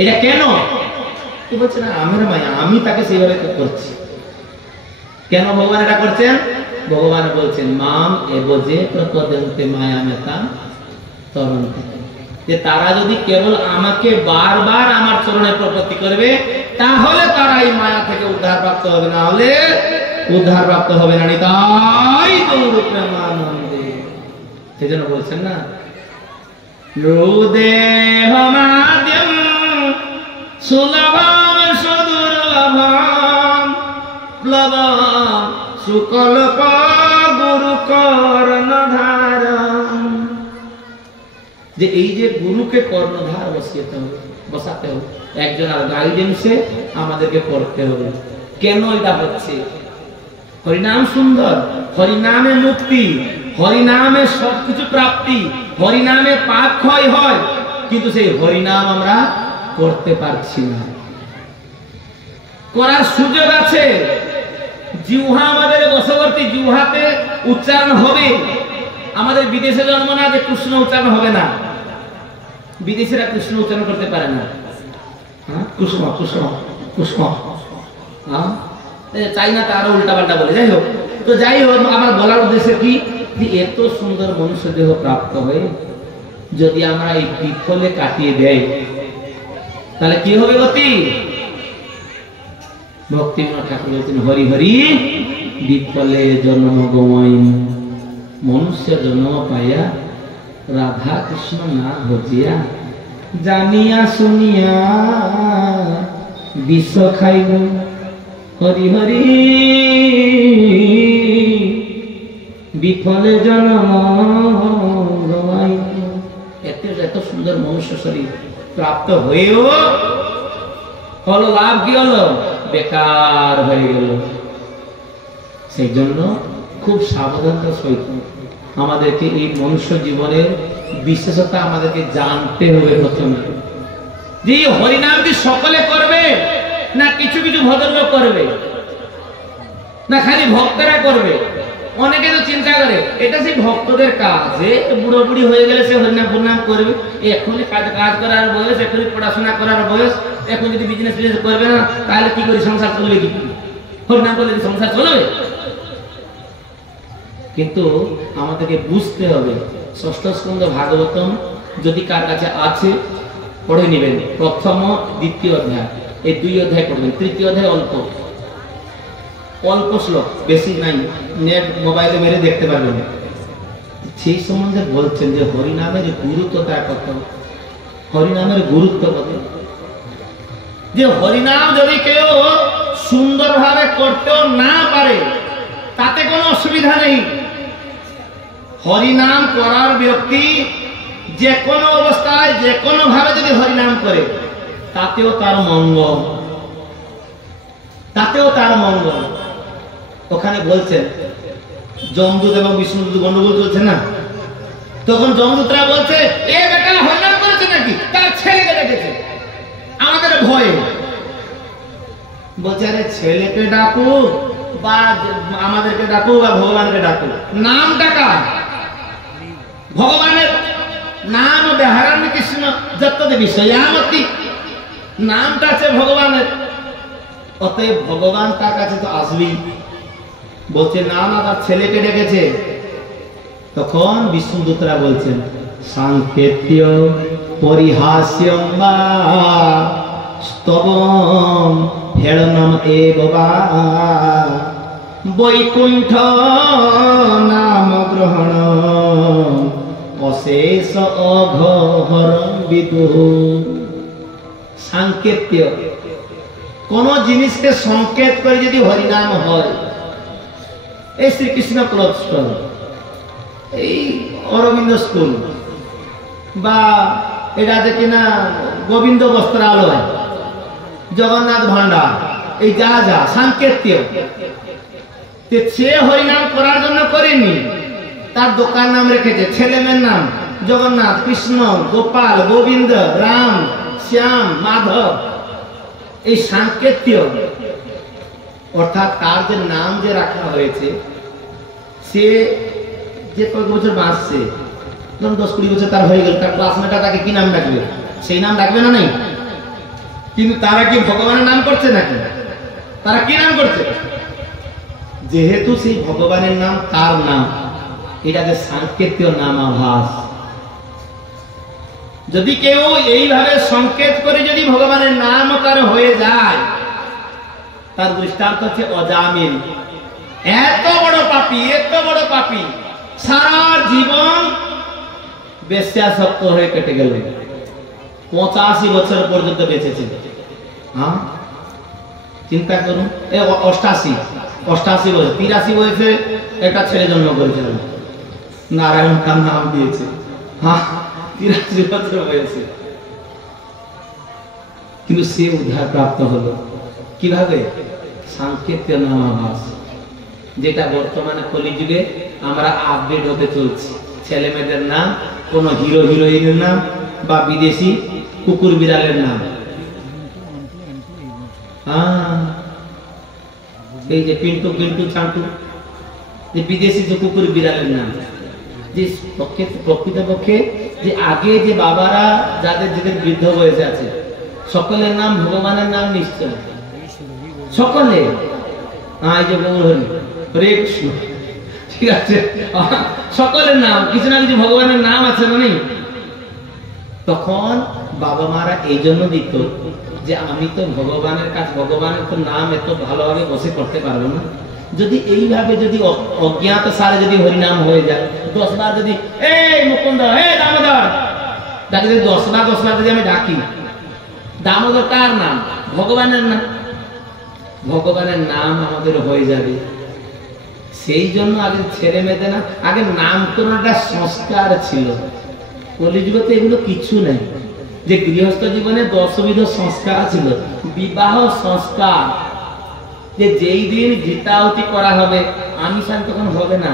এটা কেন? কি বলছে না, আমার মায়া, আমি তাকে সেইভাবে করছি। কেন ভগবান এটা করছেন? ভগবান বলছেন মাম এবজে প্রপদ্যন্তে মায়া মেতা তরন্তে, যে তারা যদি কেবল আমাকে বারবার আমার চরণে প্রপত্তি করবে, তাহলে তারা এই মায়া থেকে উদ্ধার প্রাপ্ত হবে, না হলে উদ্ধার প্রাপ্ত হবে না। তাই গৌর প্রেমানন্দে সেজন্য বলছেন না, রুদেহমাদ্যম সুলভম সুদুর্লভম প্লবম সুকল্প গুরু কর্ণধারম, যে এই যে গুরুকে কর্ণধার বসাতে হবে, একজন আর গাইডেন্সে আমাদেরকে করতে হবে। কেন এটা হচ্ছে? হরিনাম সুন্দর, হরিনামে মুক্তি, হরিনামে সবকিছু প্রাপ্তি, হরিনামে পাপ ক্ষয় হয়, কিন্তু সেই হরিনাম আমরা করতে পারছি না। করার সুযোগ আছে, জিহ্বা আমাদের বশবর্তী, জিহ্বাতে উচ্চারণ হবে। আমাদের বিদেশে জন্ম না যে কৃষ্ণ উচ্চারণ হবে না, বিদেশিরা কৃষ্ণ উচ্চারণ করতে পারে না। কুসুম কুসুম কুসুম, চাইনাতে আরো উল্টা পাল্টা বলে। যাই হোক, তো যাই হোক, আমার বলার উদ্দেশ্য কি, যে এত সুন্দর মনুষ্য দেহ প্রাপ্ত হয়ে যদি আমরা এই বিফলে কাটিয়ে দেয়, তাহলে কি হবে গতি? ভক্তিবিনোদ ঠাকুর বলছেন হরি হরি বিফলে জন্ম গমাই মনুষ্য জন্ম পাইয়া রাধা কৃষ্ণ না ভজিয়া জানিয়া শুনিয়া বিষ খাইব হরি হরি বিফলে জন্ম গমাই। এত সুন্দর মনুষ্য শরীর প্রাপ্ত হয়েও হলো লাভ কি হলো? বেকার হয়ে গেল। সেই জন্য খুব সাবধানতার সহিত আমাদেরকে এই মনুষ্য জীবনের বিশেষতা আমাদেরকে জানতে হবে প্রথমে, যে হরিনাম কি সকলে করবে না কিছু কিছু ভদ্রলোক করবে না খালি ভক্তরা করবে? অনেকে তো চিন্তা করে এটা সেই ভক্তদের কাজ, যে বুড়ো বুড়ি হয়ে গেলে সে হরিনাম প্রণাম করবে, এখনই কাজ করার বয়স, এখনই পড়াশোনা করার বয়স, এখন যদি বিজনেস করবে না তাহলে কি করে সংসার চলবে? কি হরিনাম করলে কি সংসার চলবে? কিন্তু আমাদেরকে বুঝতে হবে, ষষ্ঠ স্কন্ধ ভাগবতম যদি কার কাছে আছে পড়ে নেবেন, প্রথম দ্বিতীয় অধ্যায়, এই 2 অধ্যায় পড়বেন, তৃতীয় অধ্যায় অল্প অল্প শ্লোক, বেশি নাই, নেট মোবাইলে মেরে দেখতে পারবেন। সেই সম্বন্ধে বলছেন যে হরিনামের গুরুত্বটা কত, হরিনামের গুরুত্ব কত, যে হরিনাম যদি কেউ সুন্দরভাবে করতেও না পারে তাতে কোনো অসুবিধা নেই। হরিনাম করার ব্যক্তি যে কোনো অবস্থায় যে কোনো ভাবে যদি হরিনাম করে তাতেও তার মঙ্গল, তাতেও তার মঙ্গল। ওখানে বলছেন যমদূত এবং বিষ্ণুদূত গন্ডগোল চলছে না, তখন যমদূতরা বলছে এ বেটা হরিনাম করেছে নাকি, তার ছেলেকে ডেকেছে আমাদের ভয়ে। বলছে আরে ছেলেকে ডাকু বা আমাদেরকে ডাকু বা ভগবানকে ডাকু, নাম ডাকা ভগবানের নাম বেহারান কৃষ্ণ যত বিষয়ামতি, নামটা আছে ভগবানের, অতএব ভগবান তার কাছে তো আসবেই। বলছে না না তার ছেলেকে ডেকেছে। তখন বিষ্ণুদূতরা বলছেন সাংকেত্য পরিহাস্যম বা স্তবম হেলনম এব বা বৈকুণ্ঠ নাম গ্রহণ অশেষ অঘহরম বিদুঃ। সাংকেত্য কোন জিনিসকে সংকেত করে যদি হরিনাম হয়, এই শ্রীকৃষ্ণ ক্লথ স্টল, এই অরবিন্দ স্কুল বা এটা যে কিনা গোবিন্দ বস্ত্রালয়, জগন্নাথ ভান্ডার, এই যা যা সাংকেত্য, সে হরিনাম করার জন্য করেনি, তার দোকান নাম রেখেছে, ছেলে মেয়ের নাম জগন্নাথ, কৃষ্ণ, গোপাল, গোবিন্দ, রাম, শ্যাম, মাধব, এই সাংকেত্য অর্থাৎ তার যে নাম যে রাখা হয়েছে, সে যে কয়েক বছর বাঁচছে, ধরুন 10-20 বছর তার হয়ে গেল, তার ক্লাসমেটটা তাকে কি নাম রাখবে? সেই নাম রাখবে না? নেই। কিন্তু তারা কি ভগবানের নাম করছে নাকি? তারা কি নাম করছে? যেহেতু সেই ভগবানের নাম তার নাম, এটাকে সাংকেত্য নামাভাস। যদি কেউ এইভাবে সংকেত করে যদি ভগবানের নাম তার হয়ে যায়, তার দৃষ্টান্ত হচ্ছে অজামিল। এত বড় পাপী, এত বড় পাপী, সারা জীবন বেশ্যাসক্ত হয়ে কেটে গেল, 85 বছর পর্যন্ত বেঁচেছে। হ্যাঁ, চিন্তা করুন, 88 বছর, 83 বয়সে একটা ছেলে জন্ম করেছিল, নারায়ণ তার নাম দিয়েছে। হ্যাঁ, 83 বছর বয়সে, কিন্তু সে উদ্ধার প্রাপ্ত হলো কিভাবে? সাংকেত্য নামাভাস, যেটা বর্তমানে কলিযুগে আমরা আপডেট হতে চলছি। ছেলে মেয়েদের নাম কোন হিরো হিরোইনের নাম বা বিদেশি কুকুর বিড়ালের নাম। এই যে পিন্টু পিন্টু চান্টু, যে বিদেশি যে কুকুর বিড়ালের নাম, যে প্রকৃতপক্ষে যে আগে যে বাবারা যাদের যাদের বৃদ্ধ বয়সে আছে সকলের নাম ভগবানের নাম নিশ্চয়, সকলে। এই যে গৌরহরি, হরে কৃষ্ণ, ঠিক আছে, সকলের নাম কিছু না কিছু ভগবানের নাম আছে না নেই? তখন বাবা মারা এই জন্য দিত যে আমি তো ভগবানের কাছে, ভগবানের তো নাম এত ভালোভাবে বসে করতে পারবো না। যদি এইভাবে যদি অজ্ঞাত সারে যদি হরিনাম হয়ে যায়, 10 বার যদি এই মুকুন্দ, এই দামোদর ডাকি, যদি 10 বার যদি আমি ডাকি, দামোদর কার নাম? ভগবানের নাম। ভগবানের নাম আমাদের হয়ে যাবে। সেই জন্য আগে ছেড়ে মেতে না, আগে নামকরণটা সংস্কার ছিল। কলিযুগে তো এগুলো কিছু নেই। যে গৃহস্থ জীবনে 10বিধ সংস্কার ছিল। বিবাহ সংস্কার, যে যেই দিন গীতাহুতি করা হবে আমিষান তখন হবে না।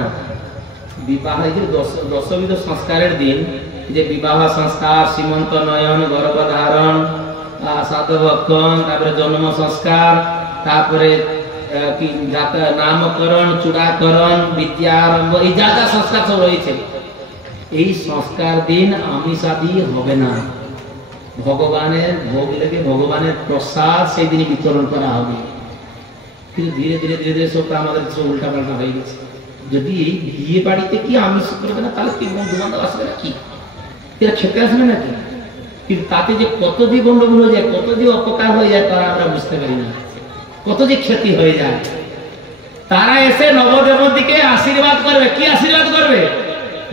বিবাহ যে 10বিধ সংস্কারের দিন, যে বিবাহ সংস্কার, সীমন্ত নয়ন, গর্ভধারণ, সাধবক্ষণ, তারপরে জন্ম সংস্কার, তারপরে কি নামকরণ, চূড়াকরণ, বিদ্যারম্ভ, এই যা যা সংস্কার সব রয়েছে, এই সংস্কার দিন আমিষাদি হবে না। ভগবানের ভোগ লেগে ভগবানের প্রসাদ সেই দিনই বিতরণ করা হবে। কিন্তু ধীরে ধীরে ধীরে ধীরে সবটা আমাদের সব উল্টা পাল্টা হয়ে গেছে। যদি এই বিয়ে বাড়িতে কি আমিষ করবে না, তাহলে কি বন্ধু বান্ধব আসবে না, কি এরা খেতে আসবে নাকি? কিন্তু তাতে যে কত যে গন্ডগোল হয়ে যায়, কত যে অপকার হয়ে যায়, তারা আমরা বুঝতে পারি না। কত যে ক্ষতি হয়ে যায়। তারা এসে নবদেবর দিকে আশীর্বাদ করবে। কি আশীর্বাদ করবে?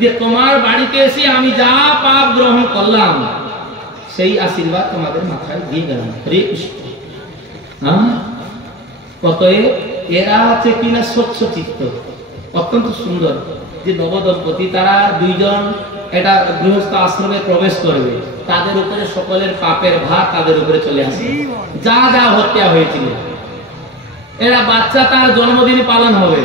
যে তোমার বাড়িতে এসে আমি যা পাপ গ্রহণ করলাম, সেই আশীর্বাদ তোমাদের মাথায় দিয়ে গেলাম। হরে কৃষ্ণ। অতএব এরা হচ্ছে কিনা স্বচ্ছ চিত্ত, অত্যন্ত সুন্দর। যে নবদম্পতি তারা দুইজন এটা গৃহস্থ আশ্রমে প্রবেশ করবে, তাদের উপরে সকলের পাপের ভার তাদের উপরে চলে আসে। যা যা হত্যা হয়েছিল, এরা বাচ্চা তার জন্মদিন পালন হবে,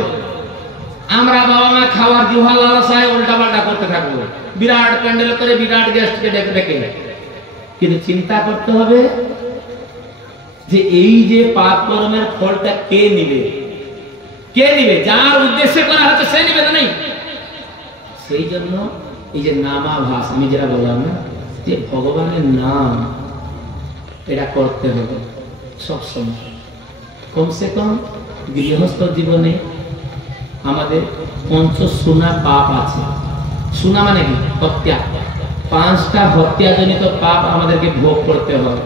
আমরা বাবা মা খাওয়ার জিহ্বা লালসায় উল্টা পাল্টা করতে থাকবো, বিরাট প্যান্ডেল করে বিরাট গেস্টকে ডেকে ডেকে। কিন্তু চিন্তা করতে হবে যে এই যে পাপ কর্মের ফলটা কে নিবে? কে নিবে? যার উদ্দেশ্যে করা হচ্ছে সে নিবে না? নেই। সেই জন্য এই যে নামাভাস, আমি যেটা বললাম না, যে ভগবানের নাম এটা করতে হবে সবসময়। কমসে কম গৃহস্থ জীবনে আমাদের পঞ্চসুনা পাপ আছে। সুনা মানে কি? হত্যা। 5টা হত্যাজনিত পাপ আমাদেরকে ভোগ করতে হয়।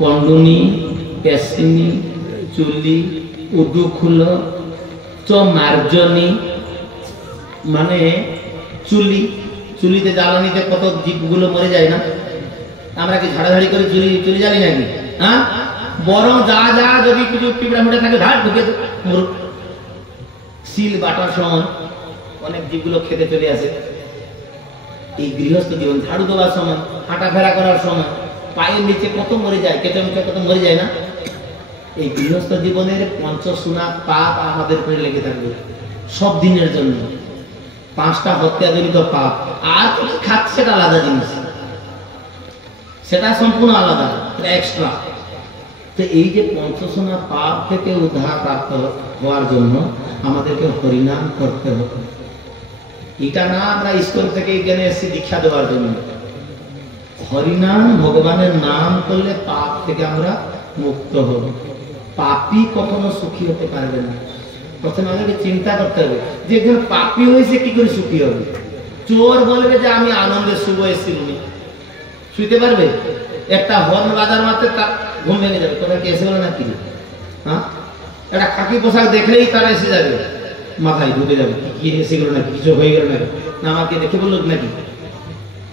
কণ্ডুনি, পেশিনি, চুলি, উদুখুল, মার্জনী, মানে চুলি। চুলিতে জ্বালানিতে কত জীবগুলো মরে যায় না? আমরা কি ঝাড়াঝাড়ি করে চুলি জ্বালি নাকি? হ্যাঁ, বরং যা যা যদি কিছু পিঁপড়া মুটে থাকে ধার ঢুকে মরুক। শিল বাটার সময় অনেক জীবগুলো খেতে চলে আসে। এই গৃহস্থ জীবন ঝাড়ু দেওয়ার সময়, হাঁটাফেরা করার সময় পায়ের নিচে কত মরে যায়, কেটে মুখে কত মরে যায় না? এই গৃহস্থ জীবনের পঞ্চসুনা পাপ আমাদের উপরে লেগে থাকবে সব দিনের জন্য। 5টা হত্যাজনিত পাপ। আর কিছু খাচ্ছে সেটা আলাদা জিনিস, সেটা সম্পূর্ণ আলাদা, এটা এক্সট্রা। তো এই যে পঞ্চসুনা পাপ থেকে উদ্ধার প্রাপ্ত হওয়ার জন্য আমাদেরকে হরিনাম করতে হবে। এটা না আমরা স্কুল থেকে এখানে এসে দীক্ষা দেওয়ার জন্য। হরিনাম, ভগবানের নাম করলে পাপ থেকে আমরা মুক্ত হব। পাপী কখনো সুখী হতে পারবে না। প্রথমে আমাদেরকে চিন্তা করতে হবে যে একজন পাপী হয়েছে কি করে সুখী হবে। চোর বলবে যে আমি আনন্দের শুভ এসেছি, শুইতে পারবে? একটা হর্ন বাজার মাত্র তার ঘুম ভেঙে যাবে। তোমরা কি এসে বলো না কি? হ্যাঁ, একটা খাকি পোশাক দেখলেই তারা এসে যাবে, মাথায় ঢুকে যাবে কি এসে গেল নাকি, কিছু হয়ে গেল নাকি, না আমাকে দেখে বললো নাকি।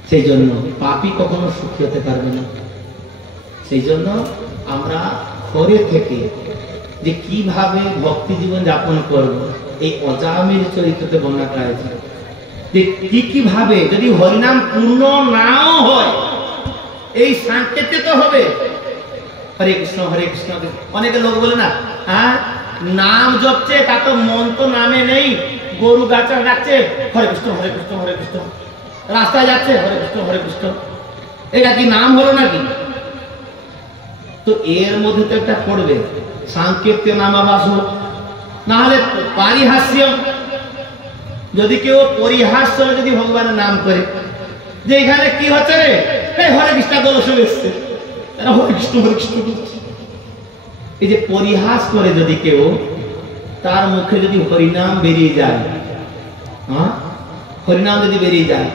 সেই জন্য পাপী কখনো সুখী হতে পারবে না। সেই জন্য আমরা ঘরে থেকে যে কিভাবে ভক্তি জীবন যাপন করব, এই অজামিল চরিত্রতে বর্ণনা করা হয়েছে। যে কিভাবে যদি হরিনাম পূর্ণ নাও হয়, এই সাংকেতে তো হবে হরে কৃষ্ণ হরে কৃষ্ণ। অনেকে লোক বলে না, হ্যাঁ নাম জপছে, তা তো মন তো নামে নেই। গরু গাছা যাচ্ছে হরে কৃষ্ণ হরে কৃষ্ণ হরে কৃষ্ণ, রাস্তায় যাচ্ছে হরে কৃষ্ণ হরে কৃষ্ণ, এটা কি নাম হলো নাকি? তো এর মধ্যে তো একটা পড়বে সাংকেত্য নামাবাস, না হলে পারিহাস্য। যদি কেউ পরিহাস্য যদি ভগবানের নাম করে, যে এখানে কি হচ্ছে রে, হরে কৃষ্ণ দর্শন এসছে, হরে কৃষ্ণ হরে কৃষ্ণ। এই যে পরিহাস করে যদি কেউ, তার মুখে যদি হরিনাম বেরিয়ে যায়, হ্যাঁ হরিনাম যদি বেরিয়ে যায়,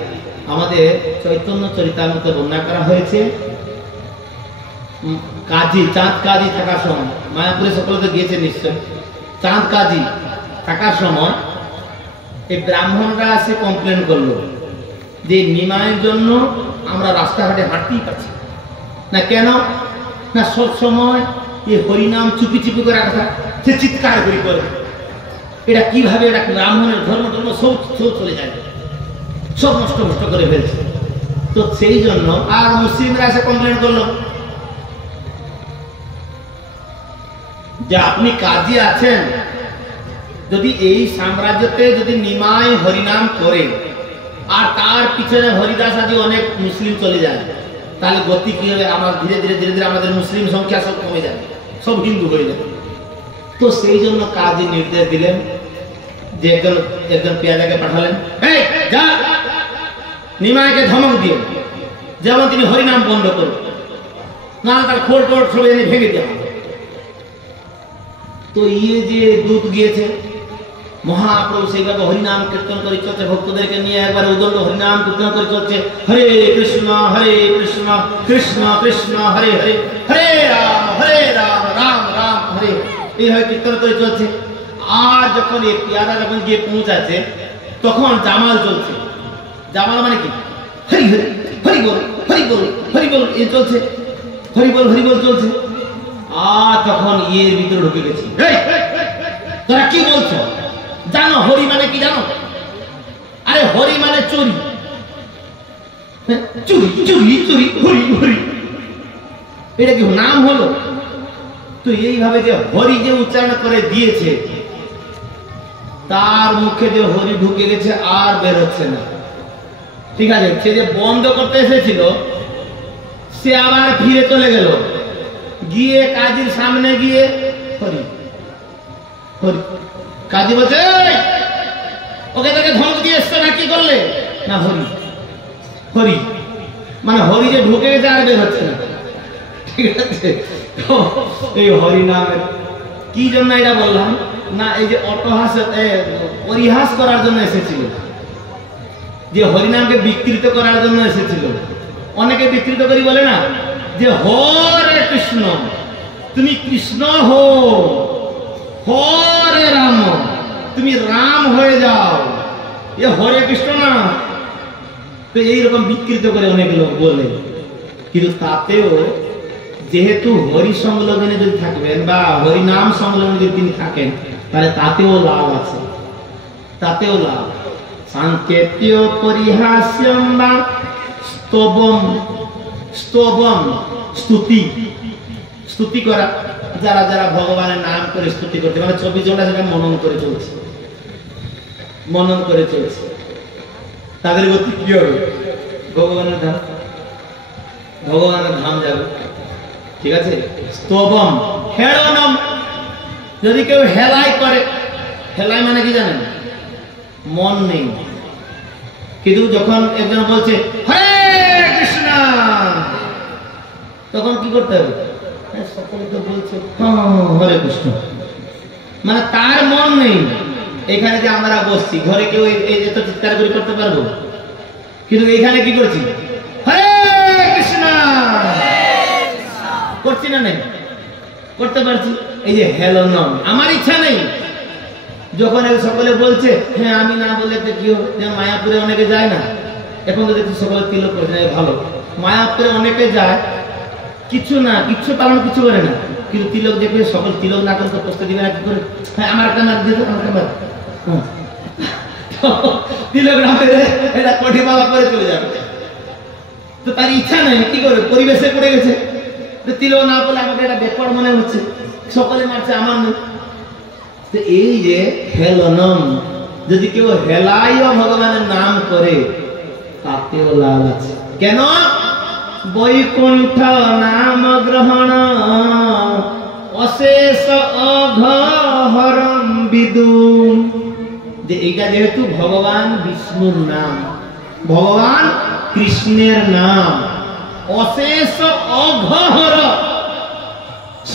আমাদের চৈতন্য চরিতামৃতে বর্ণনা করা হয়েছে কাজী, চাঁদ কাজী থাকার সময়, মায়াপুরে সকলে তো গিয়েছে নিশ্চয়, চাঁদ কাজী থাকার সময় এই ব্রাহ্মণরা এসে কমপ্লেন করলো যে নিমাইয়ের জন্য আমরা রাস্তাঘাটে হাঁটতেই পারছি না। কেন না, সব সময় এই হরিনাম চুপি চুপি করে কথা সে চিৎকার করে করে, এটা কিভাবে, এটা ব্রাহ্মণের ধর্ম ধর্ম সব চলে যায়, সব নষ্ট নষ্ট করে ফেলছে। তো সেই জন্য আর মুসলিমরা এসে কমপ্লেন করলো যে আপনি কাজী আছেন, যদি এই সাম্রাজ্যতে যদি নিমাই হরিনাম করে আর তার পিছনে হরিদাস আদি অনেক মুসলিম চলে যায়, তাহলে গতি কি হবে? আমার ধীরে ধীরে ধীরে ধীরে আমাদের মুসলিম সংখ্যা সব কমে যাবে, সব হিন্দু হয়ে যাবে। তো সেই জন্য কাজী নির্দেশ দিলেন যে একজন পেয়াদাকে পাঠালেন, এই যা নিমাইকে ধমক দিও যেমন তিনি হরিনাম বন্ধ করুন, না তার খোড় টোড় সব এনে ভেঙে দেওয়া। তো যে দূত গিয়েছে, মহাপ্রভু সেইভাবে হরিনাম কীর্তন করে চলছে, ভক্তদেরকে নিয়ে একবারে উদণ্ড হরিনাম কীর্তন করে চলছে, হরে কৃষ্ণ কৃষ্ণ কৃষ্ণ হরে হরে, হরে রাম রাম রাম হরে, এইভাবে কীর্তন করে চলছে। আর যখন এই পেয়ারা যখন গিয়ে পৌঁছাচ্ছে তখন জামাল চলছে। জামাল মানে কি? হরি হরি হরি বল হরি বল হরি বল এ চলছে, হরি বল চলছে। আর তখন এর ভিতরে ঢুকে গেছি, তোরা কি বলছো? জানো হরি মানে কি জানো? আরে হরি মানে চুরি, চুরি চুরি চুরি হরি হরি, এটা কি নাম হলো? তো এইভাবে যে হরি যে উচ্চারণ করে দিয়েছে, তার মুখে যে হরি ঢুকে গেছে আর বের হচ্ছে না। ঠিক আছে, সে যে বন্ধ করতে এসেছিল সে আবার ফিরে চলে গেল, গিয়ে কাজীর সামনে গিয়ে হরি হরি, কাজী বলছে ওকে তাকে ধমক দিয়ে এসছো না, কি করলে? না হরি হরি, মানে হরি যে ঢুকে গেছে আর বের হচ্ছে না। ঠিক আছে, এই হরি নামের কি জন্য এটা বললাম না, এই যে অটহাস পরিহাস করার জন্য এসেছিল, যে হরিনামকে বিকৃত করার জন্য এসেছিল। অনেকে বিকৃত করি বলে না যে হরে কৃষ্ণ, তুমি কৃষ্ণ হো, হরে রাম, তুমি রাম হয়ে যাও, এ হরে কৃষ্ণ না। তো এইরকম বিকৃত করে অনেক লোক বলে, কিন্তু তাতেও যেহেতু হরি সংলগ্নে যদি থাকবেন বা হরিনাম সংলগ্নে যদি তিনি থাকেন, তাহলে তাতেও লাভ আছে, তাতেও লাভ। সাংকেত্য পরিহাস্যম বা স্তবম, স্তবম স্তুতি, স্তুতি করা, যারা যারা ভগবানের নাম করে স্তুতি করতে, মানে 24 ঘন্টা সেটা মনন করে চলছে, মনন করে চলছে, তাদের গতি কি হবে? ভগবানের ধাম, ভগবানের ধাম যাবে। ঠিক আছে, স্তবম হেলনম, যদি কেউ হেলাই করে, হেলাই মানে কি জানেন? মন নেই, কিন্তু যখন একজন বলছে হরে কৃষ্ণ, তখন কি করতে হবে? সকলে তো বলছে হরে কৃষ্ণ, মানে তার মন নেই। এখানে যে আমরা বসছি, ঘরে কেউ এই যে তো চিৎকার করে করতে পারবো, কিন্তু এখানে কি করছি? হরে কৃষ্ণ করছি না, নেই করতে পারছি। এই যে হেলনম, আমার ইচ্ছা নেই। যখন সকলে বলছে হ্যাঁ আমি না বললে কি হবে? মায়াপুরে অনেকে যায় না, এখন তো দেখছি সকলে তিলক করে যায়, ভালো। মায়াপুরে অনেকে যায়, কিছু না, কিচ্ছু পালন কিছু করে না, কিন্তু তিলক দেখবে সকল তিলক না করতে প্রস্তুত দিবে না, কি করে? হ্যাঁ আমার একটা মার দিয়ে, আমার একটা মার, তিলক না পেরে এটা কঠি মালা করে চলে যাবে। তো তার ইচ্ছা নেই, কি করে? পরিবেশে পড়ে গেছে, তিলক না বলে আমাকে এটা বেকার মনে হচ্ছে, সকলে মারছে, আমার নেই। তো এই যে হেলনম, যদি কেউ হেলাইও ভগবানের নাম করে, তাতেও লাভ আছে। কেন? বৈকুণ্ঠ নাম গ্রহণ অশেষ অঘহরম বিদু, যে এইটা যেহেতু ভগবান বিষ্ণুর নাম, ভগবান কৃষ্ণের নাম, অশেষ অঘহর,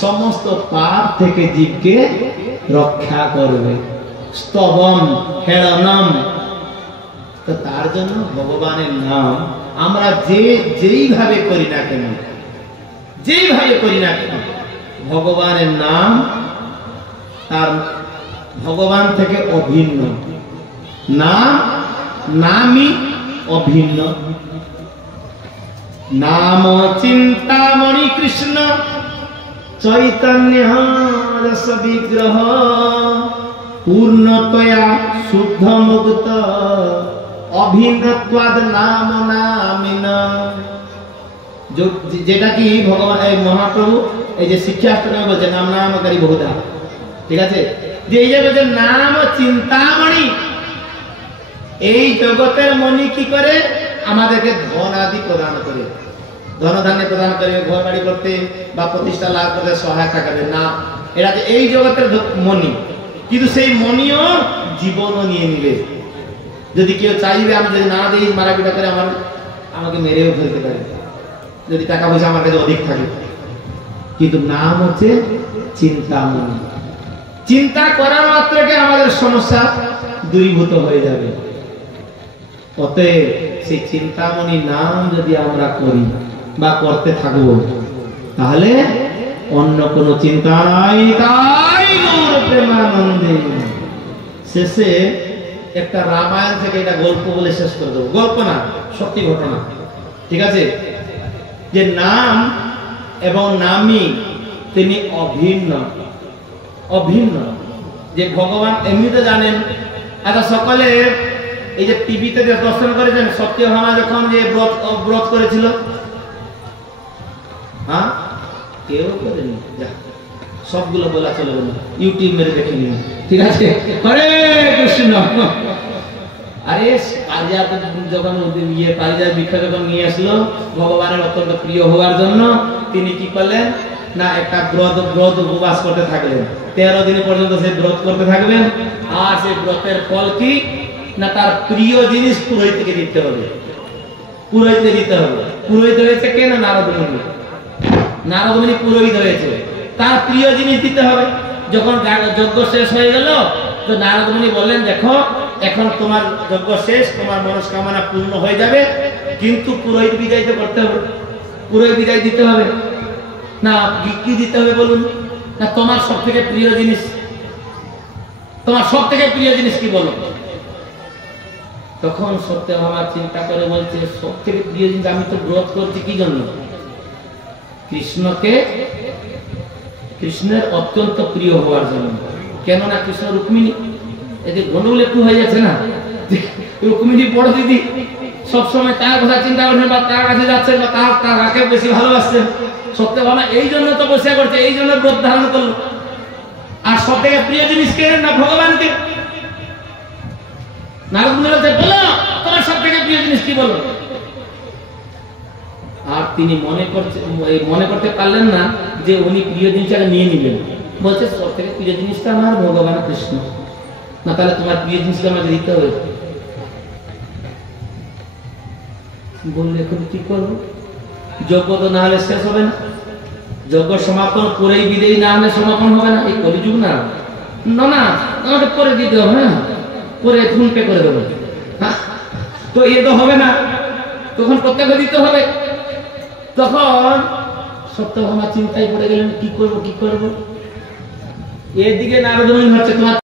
সমস্ত পাপ থেকে জীবকে রক্ষা করবে। স্তবম হেলনম, তো তার জন্য ভগবানের নাম আমরা যেইভাবে করি না কেন, যেইভাবে করি না কেন ভগবানের নাম তার ভগবান থেকে অভিন্ন, নাম নামই অভিন্ন। নাম চিন্তামণি কৃষ্ণ চৈতন্য রস বিগ্রহ পূর্ণতয়া শুদ্ধ মুক্ত অভিন্নত্বাদ নাম নামিন। যেটা কি ভগবান এই মহাপ্রভু এই যে শিক্ষাস্ত্রে বলছে নাম নামকারী বহুধা, ঠিক আছে, যে এই যে বলছে নাম চিন্তামণি, এই জগতের মণি কি করে আমাদেরকে ধন আদি প্রদান করে, ধনধান্য প্রদান করে, ঘর বাড়ি করতে বা প্রতিষ্ঠা লাভ করতে সহায়তা করে না, এরা যে এই জগতের মণি। কিন্তু সেই মণিও জীবনও নিয়ে নিবে। যদি কেউ চাইবে আমি যদি না দিই মারাপিটা করে আমাকে মেরেও ফেলতে পারে, যদি টাকা পয়সা আমার কাছে অধিক থাকে। কিন্তু নাম হচ্ছে চিন্তামণি, চিন্তা করার মাত্রকে আমাদের সমস্যা দূরীভূত হয়ে যাবে। অতএব সেই চিন্তামণি নাম যদি আমরা করি বা করতে থাকবো তাহলে অন্য কোনো চিন্তা নাই। তাই গৌর প্রেমানন্দে শেষে একটা রামায়ণ থেকে এটা গল্প বলে শেষ করে দেবো। গল্প না, সত্যি ঘটনা, ঠিক আছে, যে নাম এবং নামী তিনি অভিন্ন, অভিন্ন। যে ভগবান এমনিতে জানেন। আচ্ছা সকলে এই যে টিভিতে যে দর্শন করেছেন সত্যভামা যখন যে ব্রত করেছিল, হ্যাঁ কেউ করেনি, সবগুলো বলা চলবে না, ইউটিউব মেরে দেখে নিন, ঠিক আছে। হরে কৃষ্ণ। আরে পারিজাত যখন পারিজাত বৃক্ষ যখন নিয়ে আসলো ভগবানের অত্যন্ত প্রিয় হওয়ার জন্য, তিনি কি করলেন না একটা ব্রত উপবাস করতে থাকলেন। 13 দিন পর্যন্ত সেই ব্রত করতে থাকবেন। আর সেই ব্রতের ফল কি না তার প্রিয় জিনিস পুরোহিতকে দিতে হবে, পুরোহিতকে দিতে হবে। পুরোহিত হয়েছে কে না নারদ মুনি, নারদ মুনি পুরোহিত হয়েছে, তার প্রিয় জিনিস দিতে হবে। যখন যজ্ঞ শেষ হয়ে গেল তো নারদ মুনি বললেন দেখো এখন তোমার যজ্ঞ শেষ, তোমার মনস্কামনা পূর্ণ হয়ে যাবে, কিন্তু পুরোহিত বিদায় তো করতে হবে, পুরোহিত বিদায় দিতে হবে না। কি দিতে হবে বলুন না? তোমার সব থেকে প্রিয় জিনিস, তোমার সব থেকে প্রিয় জিনিস কি বলো? তখন সত্যভামা চিন্তা করে বলছে সব থেকে প্রিয় জিনিস আমি তো ব্রত করছি কি জন্য? কৃষ্ণকে, কৃষ্ণের অত্যন্ত প্রিয় হওয়ার জন্য। কেননা কৃষ্ণ রুক্মিণী, এদের গন্ডগোল একটু হয়ে যাচ্ছে না? রুক্মিণী বড় দিদি, সবসময় তার কথা চিন্তা করছেন বা তার কাছে যাচ্ছেন বা তার রাকে বেশি ভালোবাসছেন। সত্যভামা এই জন্য তো বসে করছে, এই জন্য ব্রত ধারণ করলো। আর সব থেকে প্রিয় জিনিস কে না ভগবানকে। নারদ মুনি বলছে বলো তোমার সব থেকে প্রিয় জিনিস কি বলো? আর তিনি মনে করতে পারলেন না যে উনি প্রিয় জিনিসটাকে নিয়ে নিবেন। বলছে সব থেকে প্রিয় জিনিসটা আমার ভগবান কৃষ্ণ। না তাহলে তোমার প্রিয় জিনিসটা আমাকে দিতে হবে। বললে এখন কি করবো? যজ্ঞ তো না হলে শেষ হবে না, যজ্ঞ সমাপন করেই বিদেয়ী না হলে সমাপন হবে না। এই কলিযুগ না, না আমাকে পরে দিতে হবে, না পরে ফোন পে করে দেবো, তো এ তো হবে না, তখন প্রত্যেকে দিতে হবে। তখন সত্যভামা চিন্তায় পড়ে গেলেন কি করব। এর দিকে নারদ মুনি হচ্ছে তোমার